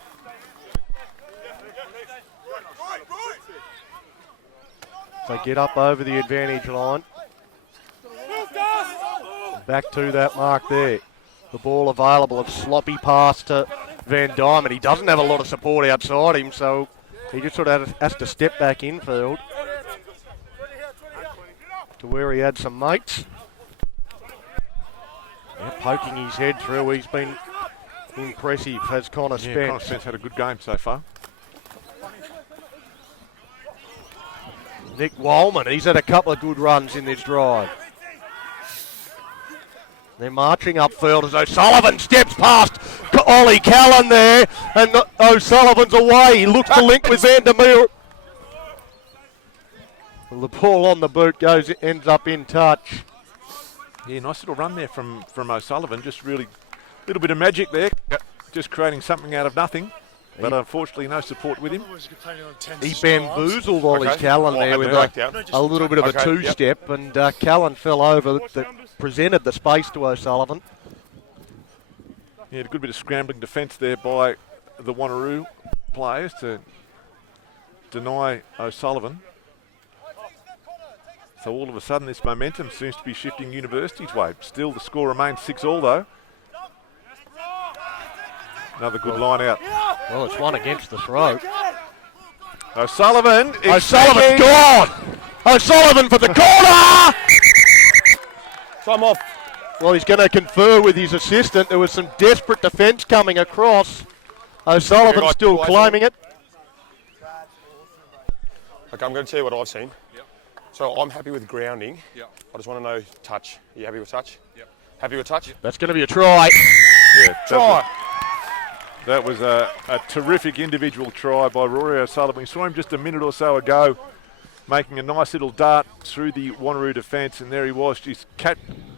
They get up over the advantage line. Back to that mark there. The ball available, a sloppy pass to Van Diamond. He doesn't have a lot of support outside him, so he just sort of has to step back infield to where he had some mates. Yeah, poking his head through. He's been impressive, has Connor Spence. Yeah, Connor Spence had a good game so far. Nick Wolman, he's had a couple of good runs in this drive. They're marching upfield as O'Sullivan steps past Ollie Callan there, and O'Sullivan's away. He looks to link with Vandermeer. Well, the ball on the boot ends up in touch. Yeah, nice little run there from O'Sullivan. Just really a little bit of magic there. Just creating something out of nothing. But unfortunately, no support with him. He bamboozled Ollie Callan there with a little bit of a two-step, and Callan fell over, presented the space to O'Sullivan. Yeah, a good bit of scrambling defence there by the Wanneroo players to deny O'Sullivan. So all of a sudden, this momentum seems to be shifting University's way. Still, the score remains 6-all though. Another good line out. Well, it's one against the throat. O'Sullivan. O'Sullivan's gone. O'Sullivan for the corner. Time off. Well, he's going to confer with his assistant. There was some desperate defence coming across. O'Sullivan still claiming it. Okay, I'm going to tell you what I've seen. Yep. So I'm happy with grounding. Yep. I just want to know touch. Are you happy with touch? Yep. Happy with touch? Yep. That's going to be a try. Yeah, Try. That was a terrific individual try by Rory O'Sullivan. We saw him just a minute or so ago making a nice little dart through the Wanneroo defence, and there he was. Just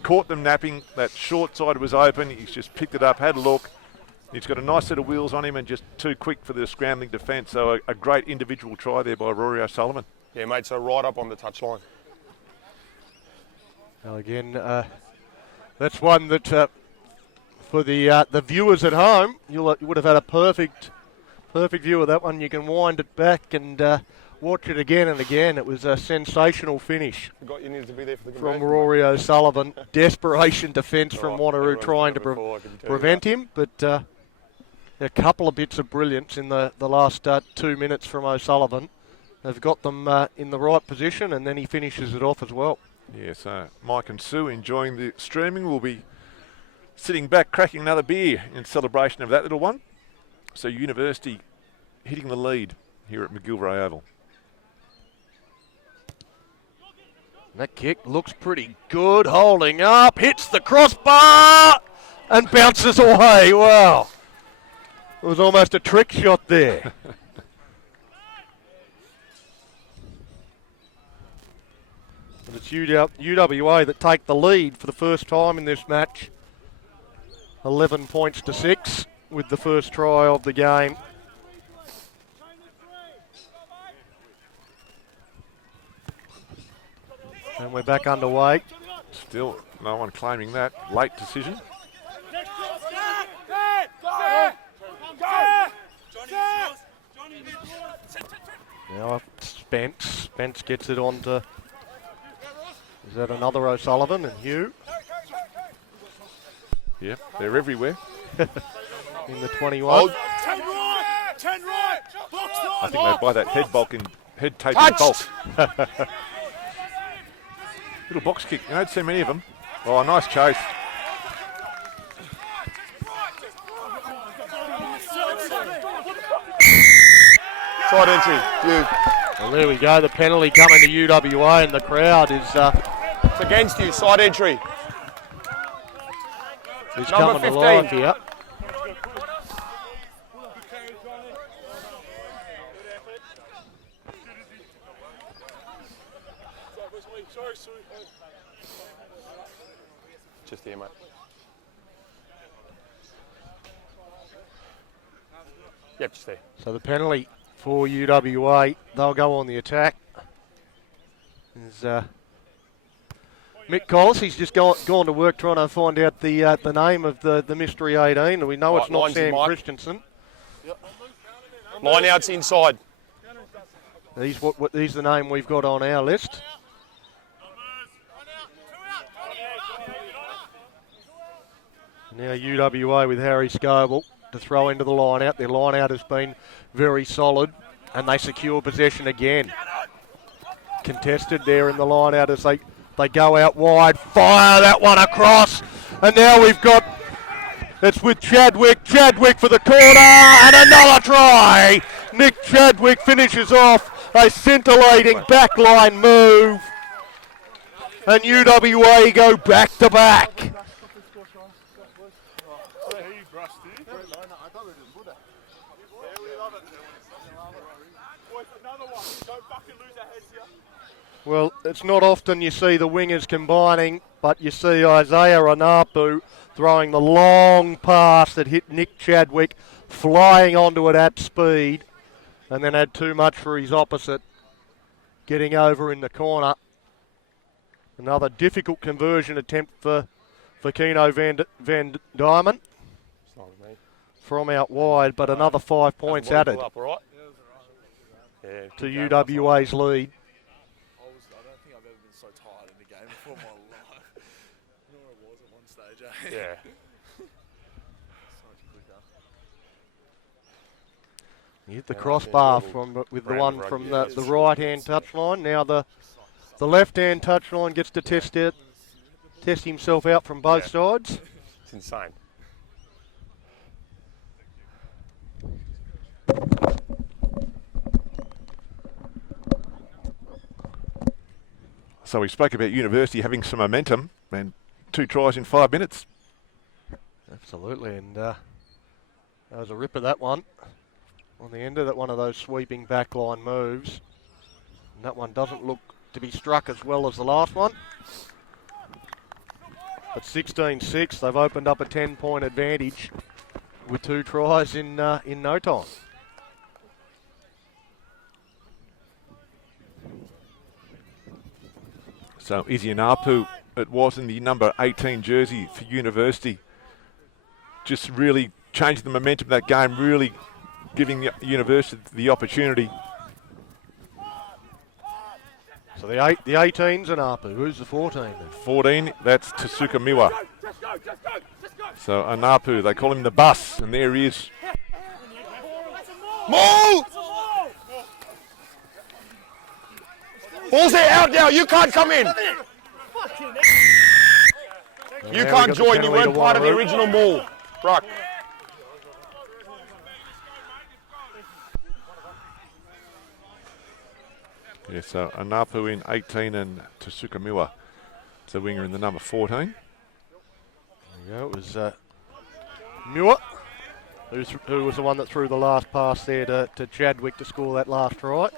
caught them napping. That short side was open. He's just picked it up, had a look. He's got a nice set of wheels on him and just too quick for the scrambling defence. So a great individual try there by Rory O'Sullivan. Yeah, mate, so right up on the touchline. Well, again, that's one that for the viewers at home, you would have had a perfect view of that one. You can wind it back and watch it again and again. It was a sensational finish Forgot you needed to be there for the from Rory O'Sullivan. Desperation defence from Wanneroo trying to prevent him, but a couple of bits of brilliance in the last 2 minutes from O'Sullivan. They've got them in the right position, and then he finishes it off as well. Yes, Mike and Sue enjoying the streaming will be sitting back cracking another beer in celebration of that little one. So University hitting the lead here at McGilvray Oval. That kick looks pretty good, holding up, hits the crossbar and bounces away. Wow. It was almost a trick shot there. But it's UWA that take the lead for the first time in this match. 11 points to 6 with the first try of the game. And we're back underway. Still no one claiming that. Late decision. Now Spence gets it on to, is that another O'Sullivan and Hugh? Yeah, they're everywhere. In the 21. I think they buy that head tape in bulk. Little box kick. You don't see many of them. Oh, nice chase. Side entry, Hugh. Well, there we go. The penalty coming to UWA, and the crowd is It's against you, side entry. coming to life here. Just here, mate. Yep, just there. So the penalty for UWA, they'll go on the attack. There's Mick Collis, he's just gone to work trying to find out the name of the mystery 18, and we know it's not Sam Christensen. Line out's inside. He's the name we've got on our list. Now UWA with Harry Scoble to throw into the line out. Their line out has been very solid, and they secure possession again. Contested there in the line out as they go out wide, fire that one across, and now we've got, it's with Chadwick for the corner, and another try. Nick Chadwick finishes off a scintillating backline move, and UWA go back to back. Well, it's not often you see the wingers combining, but you see Isaiah Anapu throwing the long pass that hit Nick Chadwick, flying onto it at speed, and then had too much for his opposite, getting over in the corner. Another difficult conversion attempt for Keno Van Diamond from out wide, but another 5 points added to UWA's lead. Yeah. You hit the crossbar with the one from the right-hand touchline. Now the left-hand touchline gets to test himself out from both sides. It's insane. So we spoke about University having some momentum and 2 tries in 5 minutes. Absolutely, and that was a ripper, that one. On the end of that, one of those sweeping backline moves. And that one doesn't look to be struck as well as the last one. But 16-6, they've opened up a 10-point advantage with 2 tries in no time. So Izzy Anapu, it was in the number 18 jersey for University. Just really changing the momentum of that game, really giving the University the opportunity. So the 18's Anapu. Who's the 14 then? 14, that's Tasuka Miwa. So Anapu, they call him the bus, and there he is. Move! Ball's there, out now. You can't come in. You can't join. You weren't part of the original ball. Right. Yeah, so Anapu in 18 and Tasuka Miwa, the winger in the number 14. There you go, it was Muir, who was the one that threw the last pass there to Chadwick to score that last try.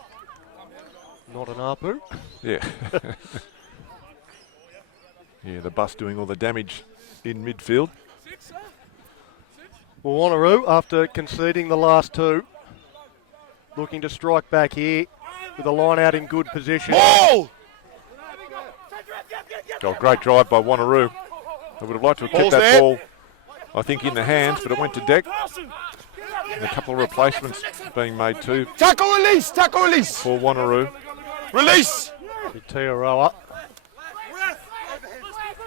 Not an Apu. Yeah. Yeah, the bus doing all the damage in midfield. Well, Wanneroo, after conceding the last 2, looking to strike back here with a line out in good position. Ball! Oh, great drive by Wanneroo. I would have liked to have kept Ball's that there. ball, I think, in the hands, but it went to deck. And a couple of replacements being made too Tackle release! Tackle release! for Wanneroo. Release! Tearoa.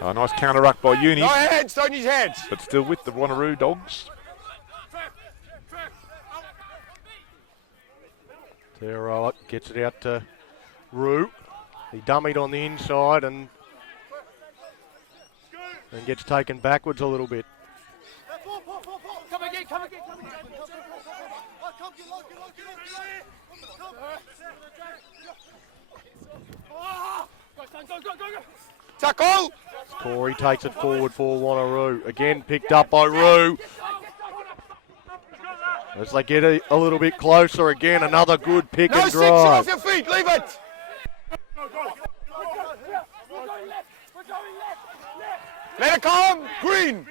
A nice counter ruck by Uni, No hands, don't use hands. but still with the Wanneroo Dogs. Tearoa gets it out to Roo. He dummied on the inside and gets taken backwards a little bit. Come again, come again. Go. Tackle! Corey takes it forward for Wanneroo. Again picked up by Roo. As they get a little bit closer again, another good pick No and section off drive. your feet, leave it! Let it come, Green!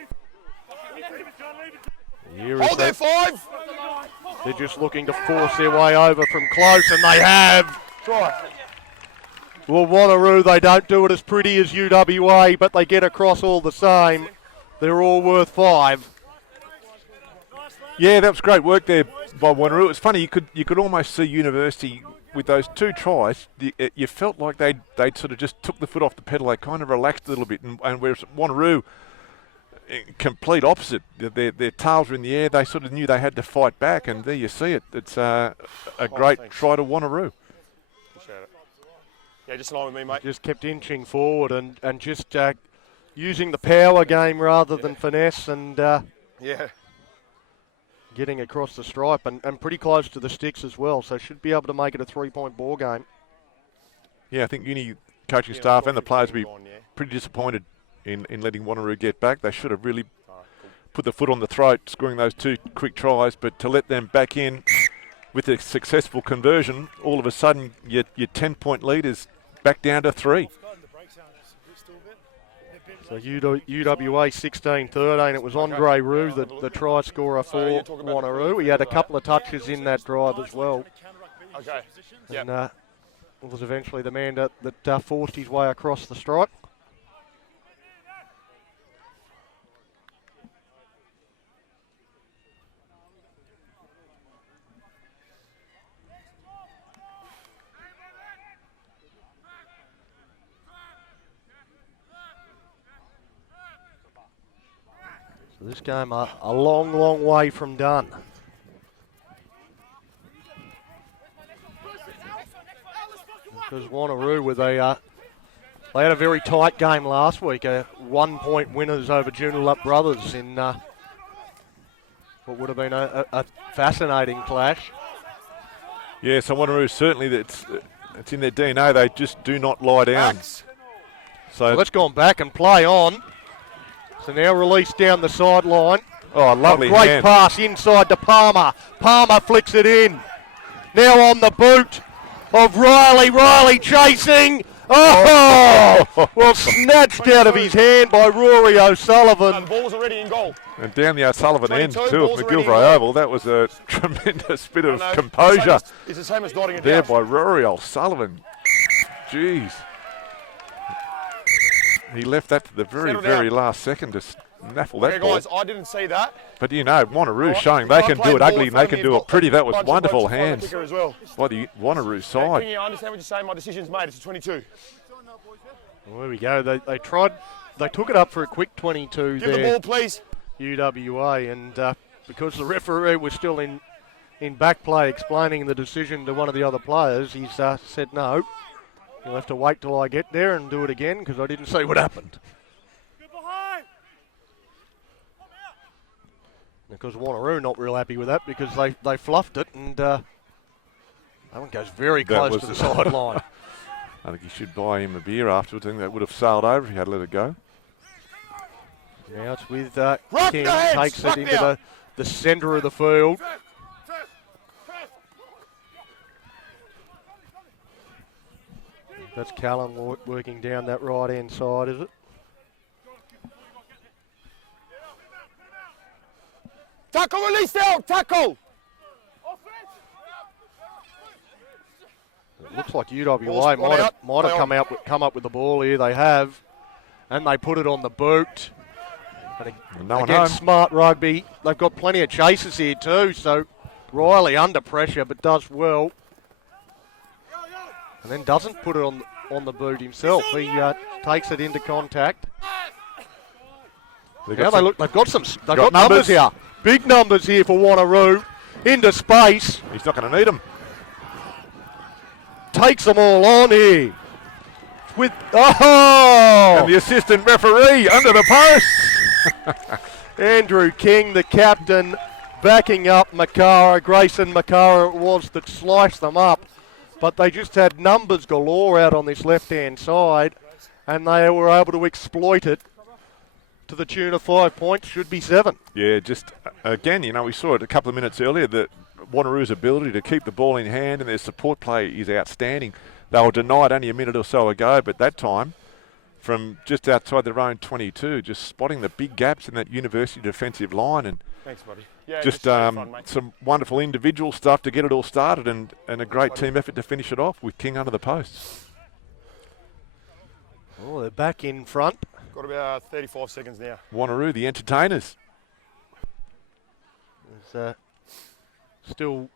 Here is Hold there, 5! they're just looking to force their way over from close, and they have. Try. Well, Wanneroo, they don't do it as pretty as UWA, but they get across all the same. They're all worth 5. Yeah, that was great work there by Wanneroo. It was funny, you could almost see University with those 2 tries. You felt like they'd sort of just took the foot off the pedal. They kind of relaxed a little bit, and whereas Wanneroo, complete opposite. Their tails were in the air. They sort of knew they had to fight back, and there you see it. It's a great try to Wanneroo. Appreciate it. Yeah, just along with me, mate. Just kept inching forward and just using the power game rather than finesse and Yeah. getting across the stripe and pretty close to the sticks as well. So should be able to make it a 3-point ball game. Yeah, I think Uni coaching staff and the players will be pretty disappointed in letting Wanneroo get back. They should have really put the foot on the throat, scoring those 2 quick tries, but to let them back in with a successful conversion, all of a sudden your 10-point lead is back down to 3. So UWA 16-13. It was Andre Roo, the try scorer for Wanneroo. He had a couple of touches in that drive as well. Okay. And was eventually the man that forced his way across the stripe. So this game a long, long way from done. Because Wanneroo with they had a very tight game last week, 1-point winners over Joondalup Brothers in what would have been a fascinating clash. Yeah, so Wanneroo certainly it's in their DNA. They just do not lie down. Max. So Let's go on back and play on. So now released down the sideline. Oh, lovely a great hand. pass inside to Palmer. Palmer flicks it in. Now on the boot of Riley. Riley chasing. Oh! Well, snatched out of his hand by Rory O'Sullivan. The ball's already in goal. And down the O'Sullivan end 22, too of ball's already McGilvray in. Oval. That was a tremendous bit of composure It's the same as nodding it there down. by Rory O'Sullivan. Jeez. He left that to the very, Settle very down. last second to snaffle that Okay, ball. guys, I didn't see that. But you know, Wanneroo Right, showing you they can't can play do it the ball ugly in and front they of can me do and it pretty. That was bunch of wonderful blokes to find the hands kicker as well. by the Wanneroo side. Kingy, I understand what you're saying. My decision's made. It's a 22. Well, there we go. They tried. They took it up for a quick 22 Give the there, ball, please. UWA, and because the referee was still in back play explaining the decision to one of the other players, he's said no. You'll have to wait till I get there and do it again because I didn't see what happened. Because Wanneroo not real happy with that because they fluffed it and that one goes very That close was to the sideline. I think he should buy him a beer afterwards. I think that would have sailed over if he had let it go. Now it's with Rock King, the heads, takes rock it into now. the centre of the field. That's Callum working down that right-hand side, is it? Tackle, release out. Tackle. It looks like UWA Ball's might gone have, out. might have Play come up with the ball here. They have, and they put it on the boot. And No one again, home. smart rugby. They've got plenty of chases here too. So Riley under pressure, but does well, and then doesn't put it on the boot himself. He takes it into contact. They've got numbers numbers. here. Big numbers here for Wanneroo. Into space. He's not going to need them. Takes them all on here. With And the assistant referee under the post. Andrew King, the captain, backing up Makara. Grayson Makara it was that sliced them up. But they just had numbers galore out on this left-hand side, and they were able to exploit it to the tune of 5 points, should be 7. Yeah, just again, you know, we saw it a couple of minutes earlier that Wanneroo's ability to keep the ball in hand and their support play is outstanding. They were denied only a minute or so ago, but that time, from just outside their own 22, just spotting the big gaps in that University defensive line and Thanks, buddy. Yeah, just fun, mate. some wonderful individual stuff to get it all started and a great team effort to finish it off with King under the posts. Oh, they're back in front. Got about 35 seconds now. Wanneroo, the entertainers. There's, still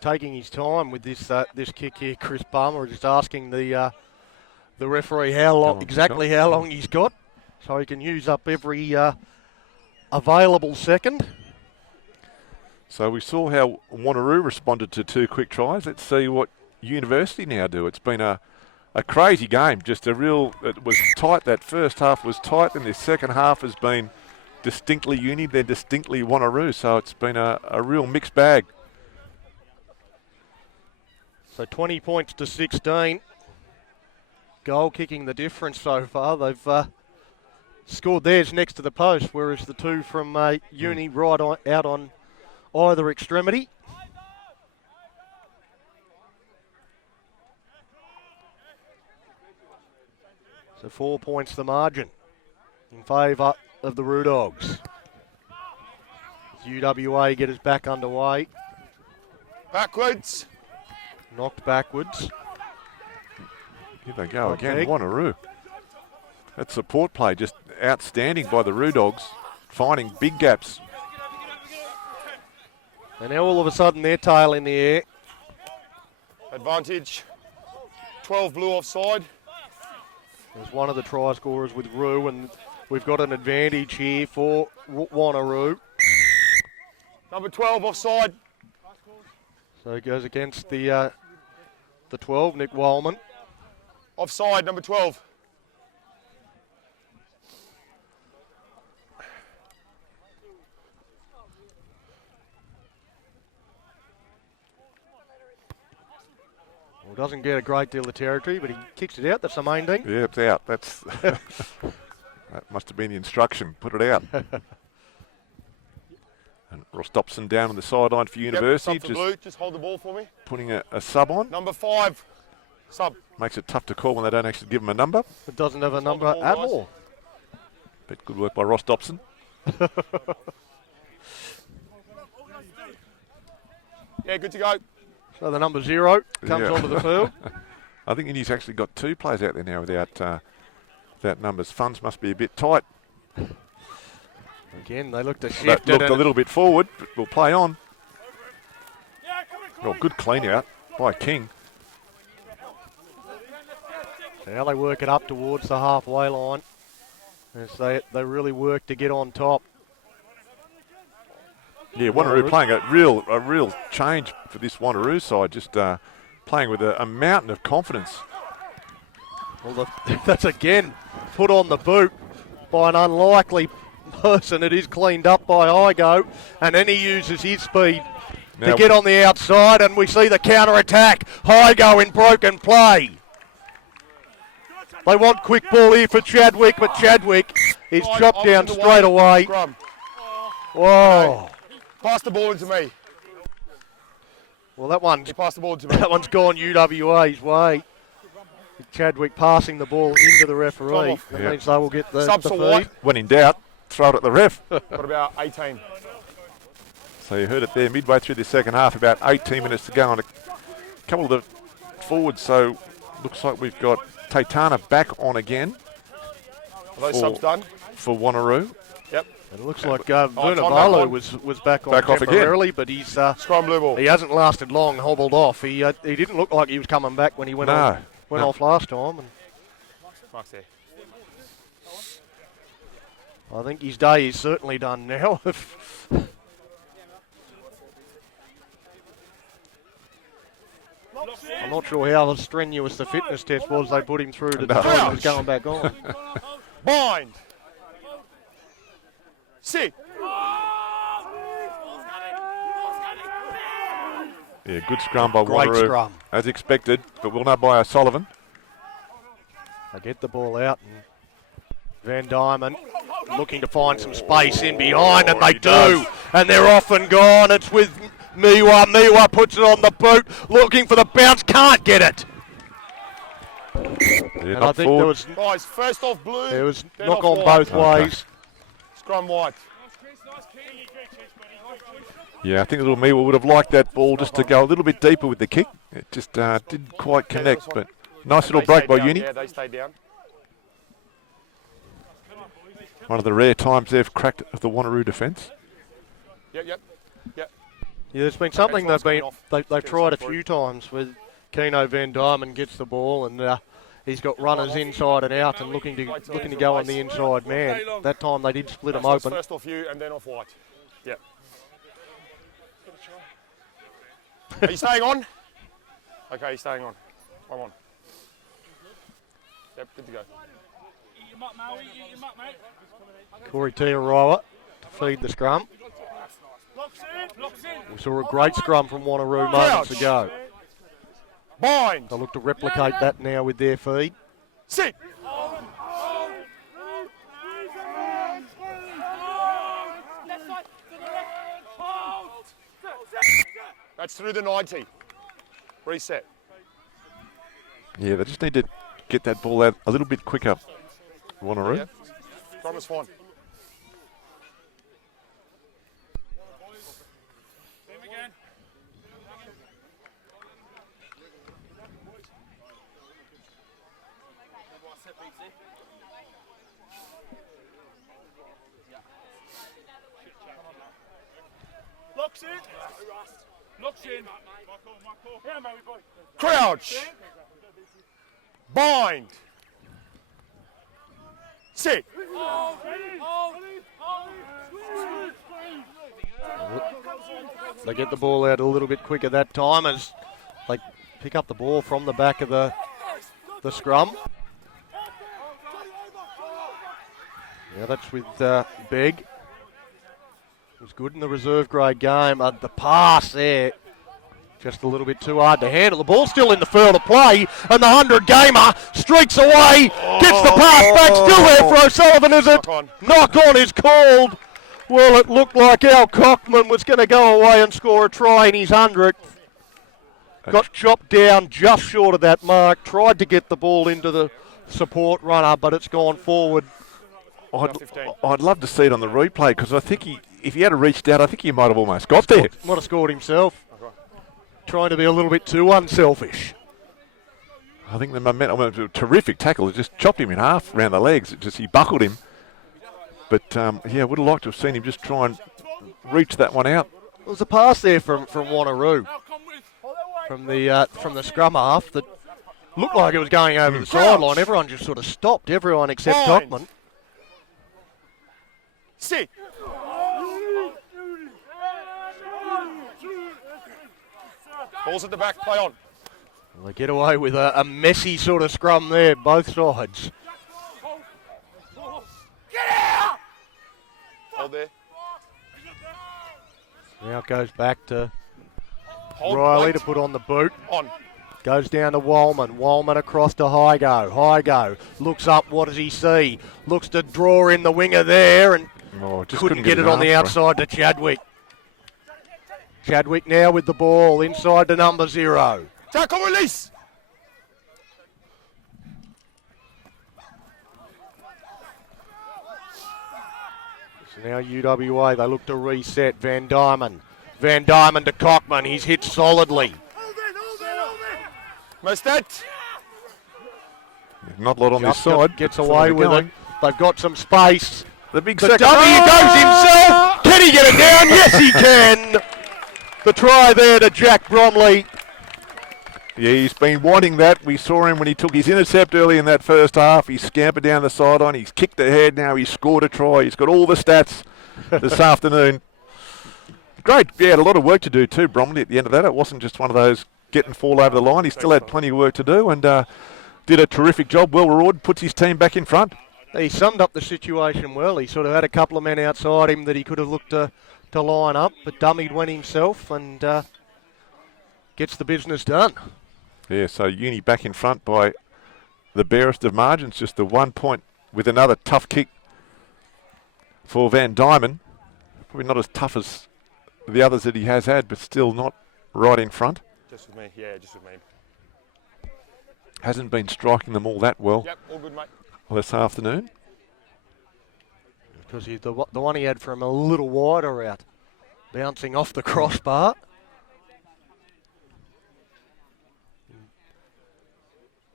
taking his time with this kick here. Chris Palmer just asking the referee how long he's got, so he can use up every available second. So we saw how Wanneroo responded to 2 quick tries. Let's see what University now do. It's been a crazy game, just it was tight. That first half was tight, and the second half has been distinctly Uni, they're distinctly Wanneroo, so it's been a real mixed bag. So 20 points to 16. Goal kicking the difference so far. They've scored theirs next to the post, whereas the 2 from Uni out on either extremity. So 4 points the margin in favour of the Roo Dogs. As UWA get us back underway. Backwards. Knocked backwards. Here they go again, big. Wanneroo. That support play just outstanding by the Roo Dogs, finding big gaps. And now all of a sudden their tail in the air. Advantage. 12 blue offside. There's one of the try scorers with Roo, and we've got an advantage here for Wanneroo. Number 12 offside. So it goes against the 12, NWolman. Offside, number 12. Well, doesn't get a great deal of territory, but he kicks it out. That's the main thing. Yeah, it's out. That's That must have been the instruction. Put it out. And Ross Dobson down on the sideline for University. Sub for blue. Just hold the ball for me. Putting a sub on. Number 5. Sub. Makes it tough to call when they don't actually give him a number. It doesn't have a number at all. But good work by Ross Dobson. Yeah, good to go. So the number 0 comes onto the field. I think he's actually got 2 players out there now without numbers. Funds must be a bit tight. Again, they looked to shift That looked it. a little bit forward, but we'll play on. Well, good clean out by King. Now they work it up towards the halfway line as they really work to get on top. Yeah, Wanneroo playing a real change for this Wanneroo side, just playing with a mountain of confidence. Well, that's again put on the boot by an unlikely person. It is cleaned up by Igo, and then he uses his speed to get on the outside, and we see the counter-attack. Igo in broken play. They want quick ball here for Chadwick, but Chadwick is chopped down straight away. Scrum. Whoa. Pass the ball into me. Well, that one's Pass the ball to me. that one's gone UWA's way. Chadwick passing the ball into the referee. That means they will get the feed. When in doubt, throw it at the ref. What about 18? So you heard it there midway through the second half, about 18 minutes to go on a couple of the forwards. So looks like we've got Taitana back on again. Are those subs done? For Wanneroo. Yep. It looks like Vunivalu was back on temporarily, but he's scrum blue ball. He hasn't lasted long, hobbled off. He didn't look like he was coming back when he went off last time. And Mark's there. I think his day is certainly done now. I'm not sure how strenuous the fitness test was they put him through to determine he was going back on. Bind. Sit. Yeah, good scrum by Great Wanneroo, scrum. as expected, but we'll know by ROSullvan. They get the ball out, and Van Diemen looking to find some space in behind, and they do. And they're off and gone. It's with Miwa. Miwa puts it on the boot, looking for the bounce, can't get it. And I think there was Guys, first off blue. There was knock on both ways. Scrum white. Yeah, I think little Miwa would have liked that ball just to go a little bit deeper with the kick. It just didn't quite connect, but nice little break by Uni. Yeah, they stayed down. One of the rare times they've cracked the Wanneroo defence. Yep. Yeah, there's been something they've tried a few times with Keno Van Diemen gets the ball and he's got runners inside and out and looking to go on the inside man. That time they did split them open. First off you and then off white. Yep. Are you staying on? Okay, he's staying on. I'm on. Yep, good to go. Corey Tiarawa to feed the scrum. We saw a great scrum from Wanneroo moments ago. Bind. They'll look to replicate that now with their feed. Sit. That's through the 90. Reset. Yeah, they just need to get that ball out a little bit quicker. Wanneroo. Yep. Scrum is fine. Locks in. Locks in. Crouch. Bind. Sit. They get the ball out a little bit quicker that time as they pick up the ball from the back of the scrum. Yeah, that's with Begg. It was good in the reserve grade game. The pass there Just a little bit too hard to handle. The ball's still in the further play, and the 100-gamer streaks away, gets the pass back, still there for O'Sullivan, is it? Knock on is called. Well, it looked like Al Cockman was going to go away and score a try in his 100th. Got chopped down just short of that mark, tried to get the ball into the support runner, but it's gone forward. I'd love to see it on the replay, because I think if he had reached out, I think he might have almost got there. Might have scored himself. Trying to be a little bit too unselfish. I think the momentum was a terrific tackle. It just chopped him in half around the legs. He buckled him. But, yeah, would have liked to have seen him just try and reach that one out. There was a pass there from Wanneroo, from the scrum half, that looked like it was going over the sideline. Everyone just sort of stopped, everyone except Cockman. Sit. Balls at the back, play on. Well, they get away with a messy sort of scrum there, both sides. Get out! Hold there. Now it goes back to Hold, Riley wait. to put on the boot. On. Goes down to Wolman. Wolman across to Hygo. Hygo looks up, what does he see? Looks to draw in the winger there and Just couldn't get it on the outside to Chadwick. Chadwick now with the ball inside to number 0. Tackle release! So now UWA, they look to reset. Van Diemen. Van Diemen to Cockman. He's hit solidly. Mustard. Not a lot on this Just side. gets away with it. They've got some space. The big The second. dummy goes himself. Can he get it down? Yes, he can. The try there to Jack Bromley. Yeah, he's been wanting that. We saw him when he took his intercept early in that first half. He scampered down the sideline. He's kicked ahead. Now he's scored a try. He's got all the stats this afternoon. Great. Yeah, had a lot of work to do too, Bromley, at the end of that. It wasn't just one of those get and fall over the line. He still had plenty of work to do and did a terrific job. Well rewarded. Puts his team back in front. He summed up the situation well. He sort of had a couple of men outside him that he could have looked to line up, but dummied went himself and gets the business done. Yeah, so Uni back in front by the barest of margins. Just the 1 point with another tough kick for Van Diemen. Probably not as tough as the others that he has had, but still not right in front. Just with me, yeah, just with me. Hasn't been striking them all that well Yep, all good, mate. this afternoon. Because the one he had from a little wider out, bouncing off the crossbar.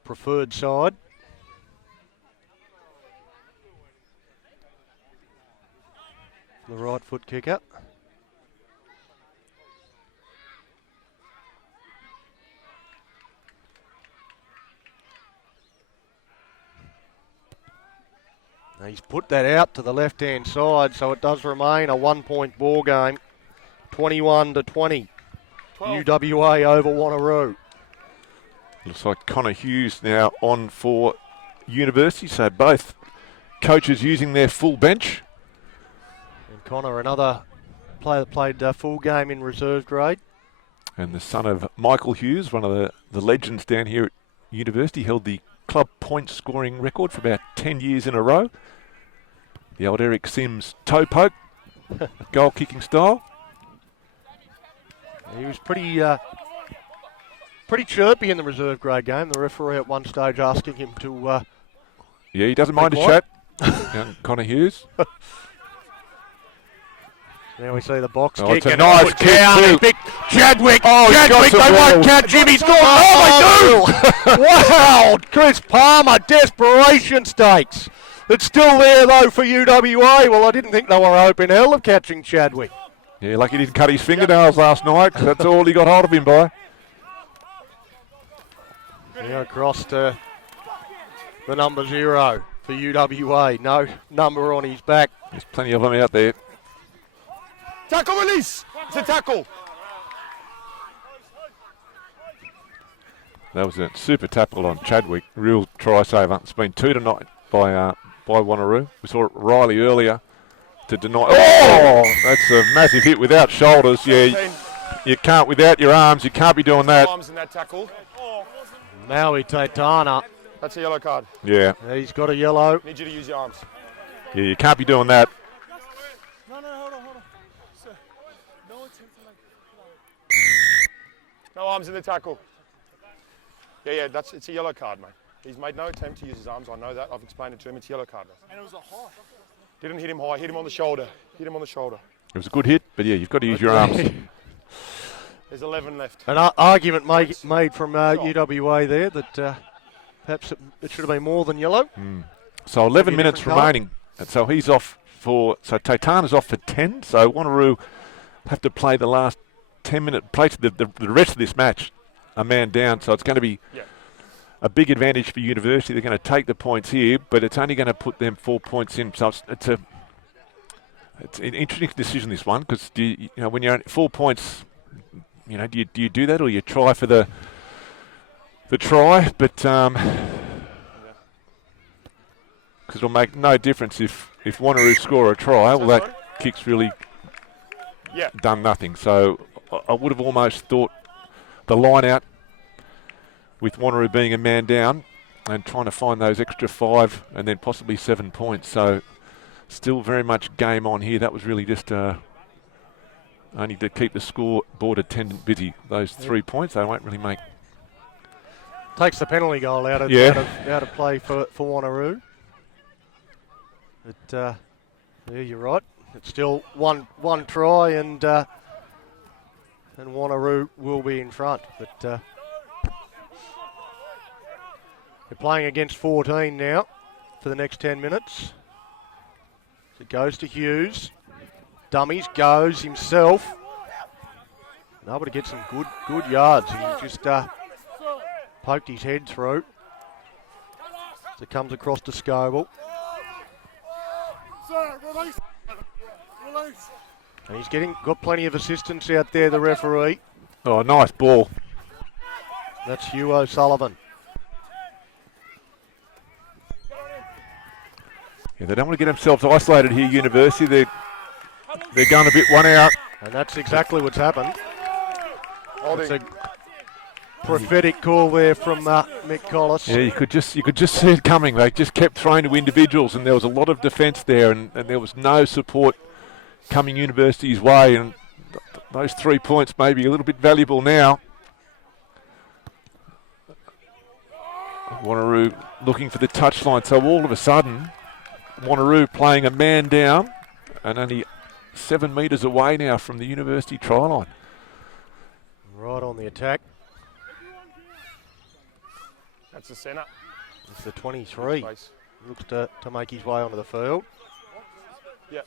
Preferred side. The right foot kicker. Now he's put that out to the left-hand side, so it does remain a 1 point ball game. 21-20. UWA over Wanneroo. Looks like Connor Hughes now on for University, so both coaches using their full bench. And Connor, another player that played full game in reserve grade. And the son of Michael Hughes, one of the legends down here at University, held the club point scoring record for about 10 years in a row. The old Eric Sims toe poke, goal kicking style. He was pretty chirpy in the reserve grade game. The referee at one stage asking him to... Yeah, he doesn't mind a chat. Young Connor Hughes. Now we see the box Oh, kick it's a and nice it's kick down. too. Big Chadwick, Oh, he's got Chadwick, some they won't balls. catch him. He's gone. Oh, they do. Wow, Chris Palmer, desperation stakes. It's still there though for UWA. Well, I didn't think they were open hell of catching Chadwick. Yeah, lucky he didn't cut his fingernails last night, 'cause that's all he got hold of him by. Now across to the number 0 for UWA. No number on his back. There's plenty of them out there. Tackle release! It's a tackle. That was a super tackle on Chadwick. Real try saver. It's been 2 tonight by Wanneroo. We saw Riley earlier to deny. Oh, that's a massive hit without shoulders. Yeah, You can't, without your arms, you can't be doing that. Arms in that tackle. Maui Taitana. That's a yellow card. Yeah. He's got a yellow. Need you to use your arms. Yeah, you can't be doing that. No, hold on. Sir, no attempt to No arms in the tackle. Yeah, it's a yellow card, mate. He's made no attempt to use his arms. I know that. I've explained it to him. It's a yellow card, mate. And it was a high. Didn't hit him high. Hit him on the shoulder. It was a good hit, but yeah, you've got to use your arms. There's 11 left. An argument made from UWA there that perhaps it should have been more than yellow. So 11 Maybe a minutes different colour. remaining. And so he's off for, so Taitana's off for 10. So Wanneroo have to play the last 10 minutes, play to the rest of this match, a man down. So it's going to be a big advantage for University. They're going to take the points here, but it's only going to put them 4 points in. So it's an interesting decision, this one, because when you're at 4 points, do you do that or you try for the try? But because it'll make no difference if Wanneroo score a try. Well, that kick's really done nothing. So I would have almost thought the line out with Wanneroo being a man down and trying to find those extra 5 and then possibly 7 points. So still very much game on here. That was really just only to keep the scoreboard attendant busy. Those 3 points, they won't really make. Takes the penalty goal out of play for Wanneroo. But yeah, you're right. It's still one try, and Wanneroo will be in front. But they're playing against 14 now for the next 10 minutes. It goes to Hughes. Dummies, goes himself. Able to get some good yards. He just poked his head through. So it comes across to Scoble. And he's got plenty of assistance out there, the referee. Oh, nice ball. That's ROSullvan. Yeah, they don't want to get themselves isolated here, University. They're going a bit one out. And that's exactly what's happened. It's a prophetic call there from Mick Collis. Yeah, you could just see it coming. They just kept throwing to individuals, and there was a lot of defence there, and there was no support coming University's way. And those 3 points may be a little bit valuable now. Wanneroo looking for the touchline. So all of a sudden, Wanneroo playing a man down, and only 7 metres away now from the University try line. Right on the attack. That's the centre. It's the 23. Looks to make his way onto the field. Yeah.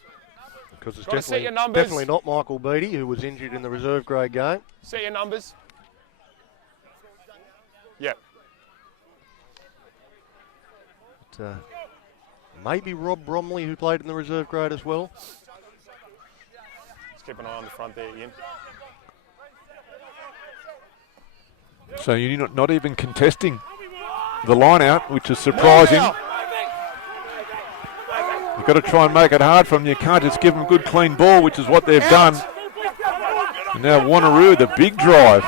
Because it's definitely not Michael Beattie, who was injured in the reserve grade game. Set your numbers. Yeah. But, maybe Rob Bromley, who played in the reserve grade as well. Let's keep an eye on the front there, Ian. So you're not even contesting the line out, which is surprising. You've got to try and make it hard for them. You can't just give them a good clean ball, which is what they've done. And now Wanneroo, the big drive.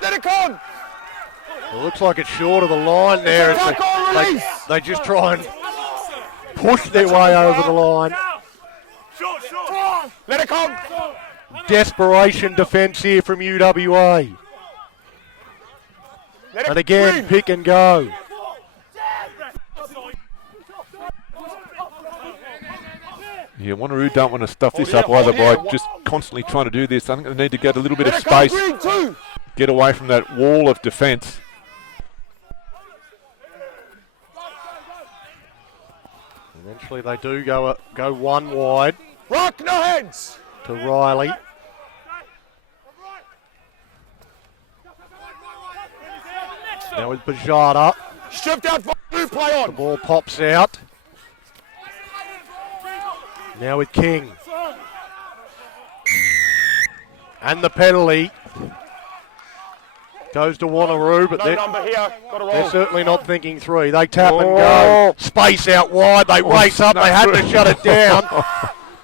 Let it come! It looks like it's short of the line there. They just try and push their way over the line. Let it come! Desperation defence here from UWA. And again, pick and go. Yeah, Wanneroo don't want to stuff this up either by just constantly trying to do this. I think they need to get a little bit of space, get away from that wall of defence. Eventually they do go one wide. Rock, no hands! To Riley. Now with Bajada. Stripped out, play on. The ball pops out. Now with King. And the penalty. Goes to Wanneroo, but No number here. Got to roll. they're certainly not thinking 3. They tap and go. Space out wide. They race up. They had to shut it down.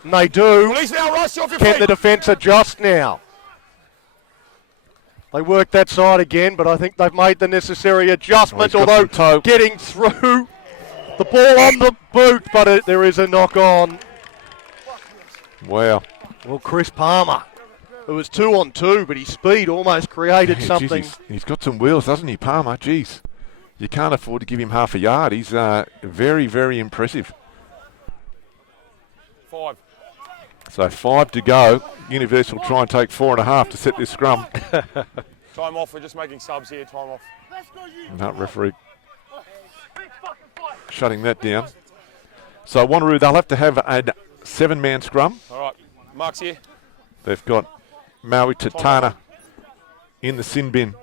And they do. Release now, Russ. You're off your Can feet. the defence adjust now? They work that side again, but I think they've made the necessary adjustment, although getting through. The ball on the boot, but there is a knock on. Wow. Well, Chris Palmer, it was 2 on 2, but his speed almost created something. Geez, he's got some wheels, doesn't he, Palmer? Jeez. You can't afford to give him half a yard. He's very, very impressive. 5. So 5 to go. University will try and take 4.5 to set this scrum. Time off. We're just making subs here. Time off. No, referee shutting that down. So Wanneroo, they'll have to have a 7-man scrum. All right. Mark's here. They've got Maui Tatana in the sin bin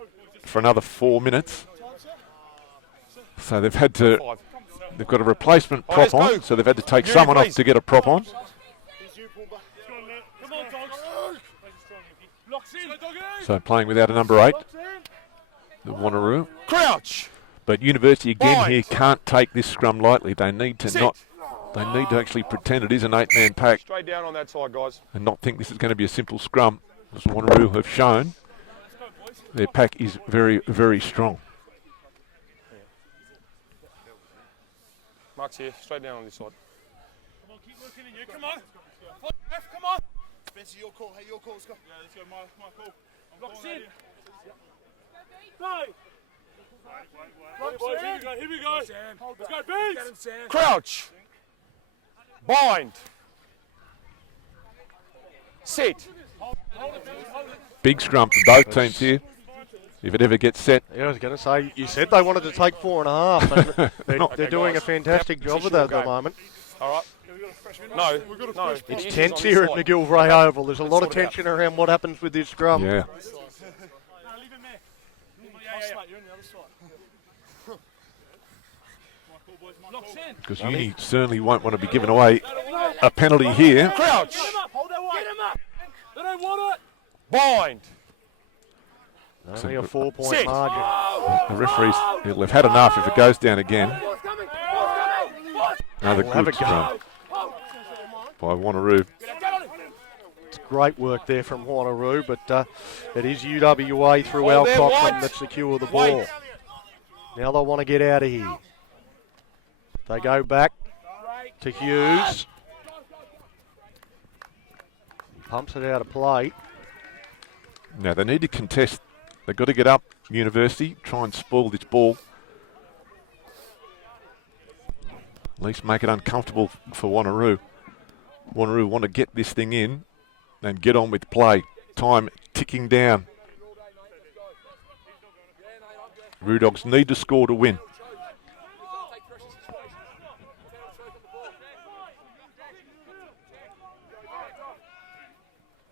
for another 4 minutes. So they've had to, 5. they've got a replacement prop let's on, go. so they've had to take Yuri, someone off please. to get a prop on. Come on, dogs. Locks in. So playing without a number 8, the Wanneroo. Crouch. But University again Bind. here can't take this scrum lightly. They need to Sit. not. They need to actually pretend it is an 8-man pack Straight down on that side, guys. and not think this is going to be a simple scrum. As Wanneroo have shown, their pack is very, very strong. Mark's here. Straight down on this side. Come on, keep working in you. Come on. Left, come on. Spencer, your call. Hey, your call. Let's go. Yeah, let's go. My call. Locks in. Go. Locks in. Here we go. Let's go, Beats. Crouch. Bind. Sit. Big scrum for both teams here. If it ever gets set, Yeah, I was going to say, you said they wanted to take 4.5, and they're doing a fantastic job with that at the moment. All right. No. No. It's tense here at McGillivray Oval. There's a lot of tension around what happens with this scrum. yeah. No, leave him there. Yeah. You're on the other side. Locks in. Because Uni certainly won't want to be giving away a penalty here. Crouch. Get him up. Hold that way. Get him up. They don't want it. Bind. Only a 4-point Sit. margin. The referees, they've had enough if it goes down again. Another We'll have good a go. scrum by Wanneroo. It's great work there from Wanneroo, but it is UWA through Al there, Cochran White. that secure the ball. White. Now they want to get out of here. They go back to Hughes. Pumps it out of play. Now they need to contest. They've got to get up, University, try and spoil this ball. At least make it uncomfortable for Wanneroo. Wanneroo want to get this thing in and get on with play. Time ticking down. Roodogs need to score to win.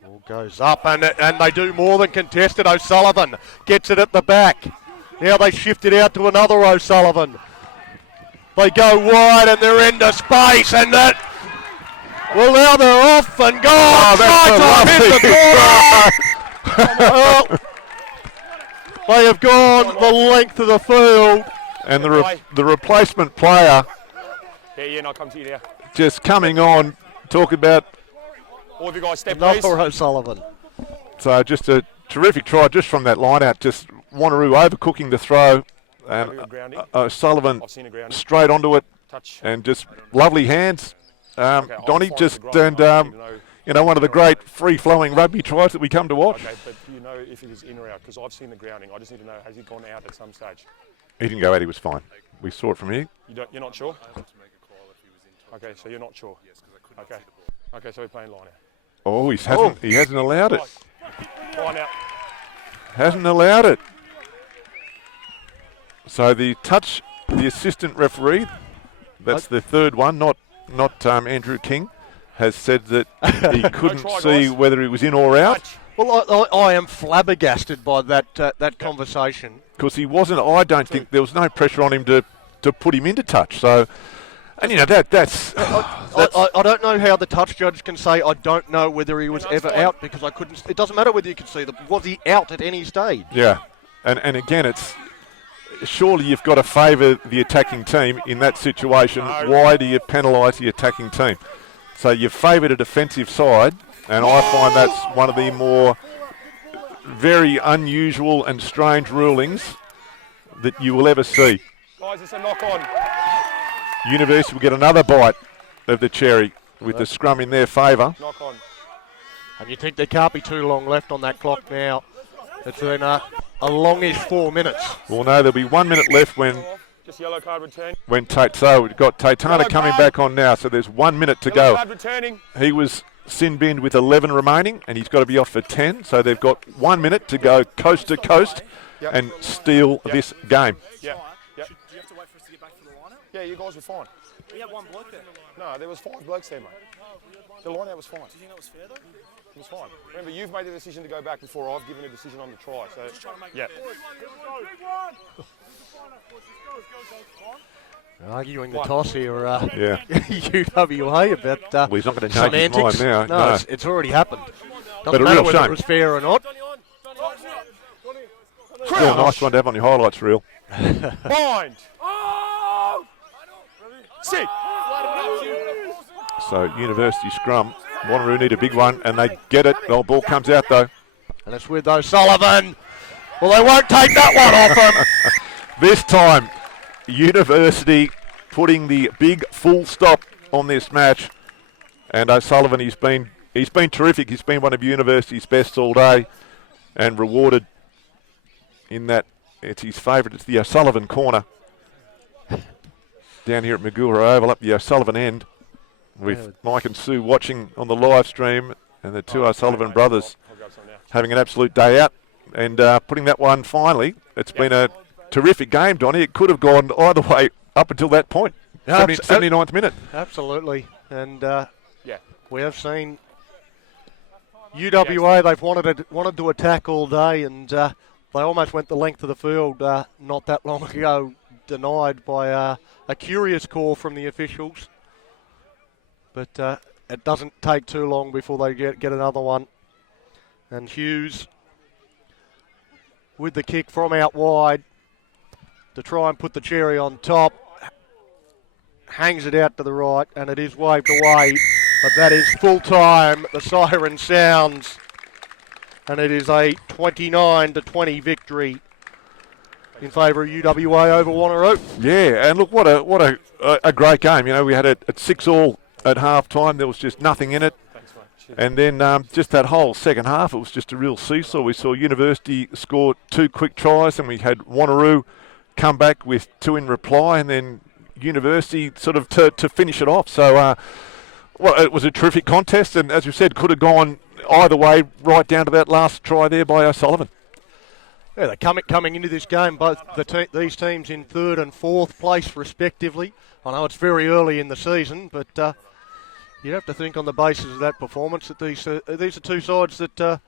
Ball goes up, and they do more than contest it. O'Sullivan gets it at the back. Now they shift it out to another O'Sullivan. They go wide, and they're into space, and that... Well, now they're off and gone. They have gone the length of the field. And the replacement player Yeah, no, come to you now. just coming on, talk about, All of you guys, step please. Another O'Sullivan. so just a terrific try just from that line out, just Wanneroo overcooking the throw, Have a and good grounding. Sullivan I've seen a grounding. straight onto it, Touch. and just lovely hands. I'll Donnie find just the ground. turned, I need to know. one of the great free-flowing rugby tries that we come to watch. Okay, but do you know if it was in or out? Because I've seen the grounding. I just need to know, has he gone out at some stage? He didn't go out, he was fine. We saw it from here. You're not sure? Okay, so you're not sure? Okay. Okay, so we're playing line out. Oh, he hasn't allowed it. Line out. Hasn't allowed it. So the assistant referee, that's the third one, not Andrew King, has said that he couldn't try, see guys. whether he was in or out. Touch. Well, I am flabbergasted by that conversation. Because he wasn't, I don't think, there was no pressure on him to put him into touch. So, and that's I don't know how the touch judge can say I don't know whether he was No, it's ever fine. out, because I couldn't. It doesn't matter whether you could see them. Was he out at any stage? yeah. And again, it's surely you've got to favour the attacking team in that situation. Why do you penalise the attacking team? So you've favoured a defensive side, and I find that's one of the more very unusual and strange rulings that you will ever see. Guys, it's a knock on. University will get another bite of the cherry with the scrum in their favour. Knock on. And you think there can't be too long left on that clock now. It's been a longish 4 minutes. Well, no, there'll be 1 minute left when Just yellow card return. So we've got Taitana coming back on now, so there's 1 minute to Yellow go. card returning. He was sin-binned with 11 remaining, and he's got to be off for 10, so they've got 1 minute to go coast to coast and steal this game. Yeah. Do you have to wait for us to get back to the lineup? Yeah, you guys were fine. We had one bloke there. No, there was 5 blokes there, mate. The line out was fine. Do you think that was fair though? It was fine. Remember, you've made the decision to go back before I've given a decision on the try. So Trying to make yeah. Arguing the toss here, Yeah. UWA about Well, he's not going to change his mind semantics. now. No, it's already happened. But Doesn't a matter real whether shame. it was fair or not. Still a nice one to have on your highlights reel. Bind. Sit. So University scrum. Wanneroo need a big one, and they get it. The ball comes out though. And it's with O'Sullivan. Well, they won't take that one off him. This time, University putting the big full stop on this match. And O'Sullivan, he's been terrific. He's been one of University's best all day, and rewarded in that it's his favourite. It's the O'Sullivan corner down here at Magura Oval, up the O'Sullivan end, with Mike and Sue watching on the live stream, and the two O'Sullivan brothers having an absolute day out and putting that one finally. It's been a terrific game, Donnie. It could have gone either way up until that point. 79th minute. Absolutely. And Yeah. we have seen UWA, they've wanted to attack all day, and they almost went the length of the field not that long ago, denied by a curious call from the officials. But it doesn't take too long before they get another one. And Hughes with the kick from out wide to try and put the cherry on top. Hangs it out to the right, and it is waved away. But that is full time. The siren sounds, and it is a 29-20 victory in favour of UWA over Wanneroo. Yeah, and look, what a great game. You know, we had it at 6-all at half time. There was just nothing in it. And then just that whole second half, it was just a real seesaw. We saw University score 2 quick tries, and we had Wanneroo come back with 2 in reply, and then University sort of to finish it off. So, well, it was a terrific contest, and as you said, could have gone either way, right down to that last try there by O'Sullivan. Yeah, they're coming into this game, both these teams in 3rd and 4th place respectively. I know it's very early in the season, but you'd have to think on the basis of that performance that these are two sides that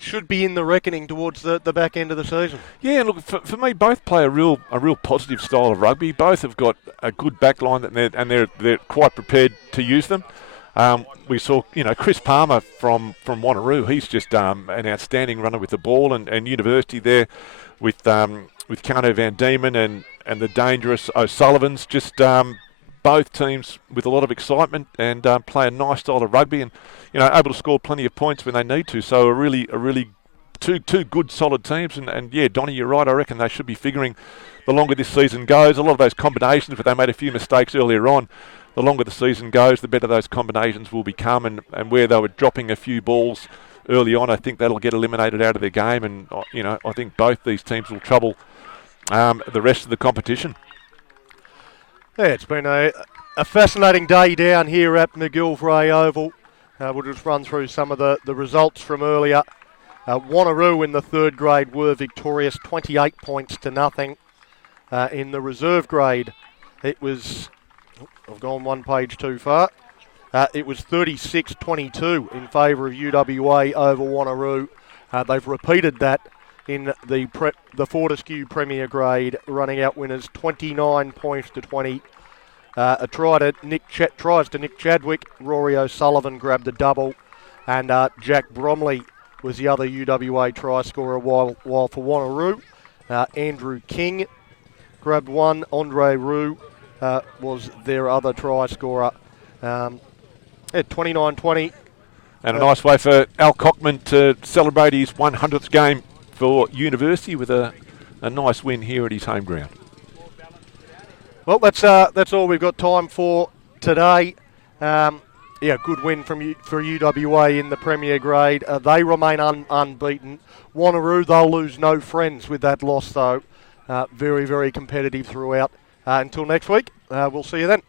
should be in the reckoning towards the back end of the season. Yeah, look, for me, both play a real positive style of rugby. Both have got a good back line, and they're quite prepared to use them. We saw, Chris Palmer from Wanneroo. He's just an outstanding runner with the ball, and University there with Kano Van Diemen and the dangerous O'Sullivans. Just both teams with a lot of excitement and play a nice style of rugby, and able to score plenty of points when they need to. So a really two good solid teams, and yeah, Donnie, you're right. I reckon they should be figuring the longer this season goes. A lot of those combinations, but they made a few mistakes earlier on. The longer the season goes, the better those combinations will become, and where they were dropping a few balls early on, I think that'll get eliminated out of their game, and I think both these teams will trouble the rest of the competition. Yeah, it's been a fascinating day down here at McGillivray Oval. We'll just run through some of the results from earlier. Wanneroo in the 3rd grade were victorious, 28 points to nothing. In the reserve grade, it was... I've gone one page too far. It was 36-22 in favour of UWA over Wanneroo. They've repeated that in the Fortescue Premier Grade, running out winners 29 points to 20. A try to Nick Chadwick. Rory O'Sullivan grabbed the double, and Jack Bromley was the other UWA try scorer. While for Wanneroo, Andrew King grabbed one. Andre Roux was their other try scorer. 29-20. And a nice way for Al Cockman to celebrate his 100th game for University with a nice win here at his home ground. Well, that's all we've got time for today. Good win for UWA in the Premier Grade. They remain unbeaten. Wanneroo, they'll lose no friends with that loss, though. Very, very competitive throughout. Until next week, we'll see you then.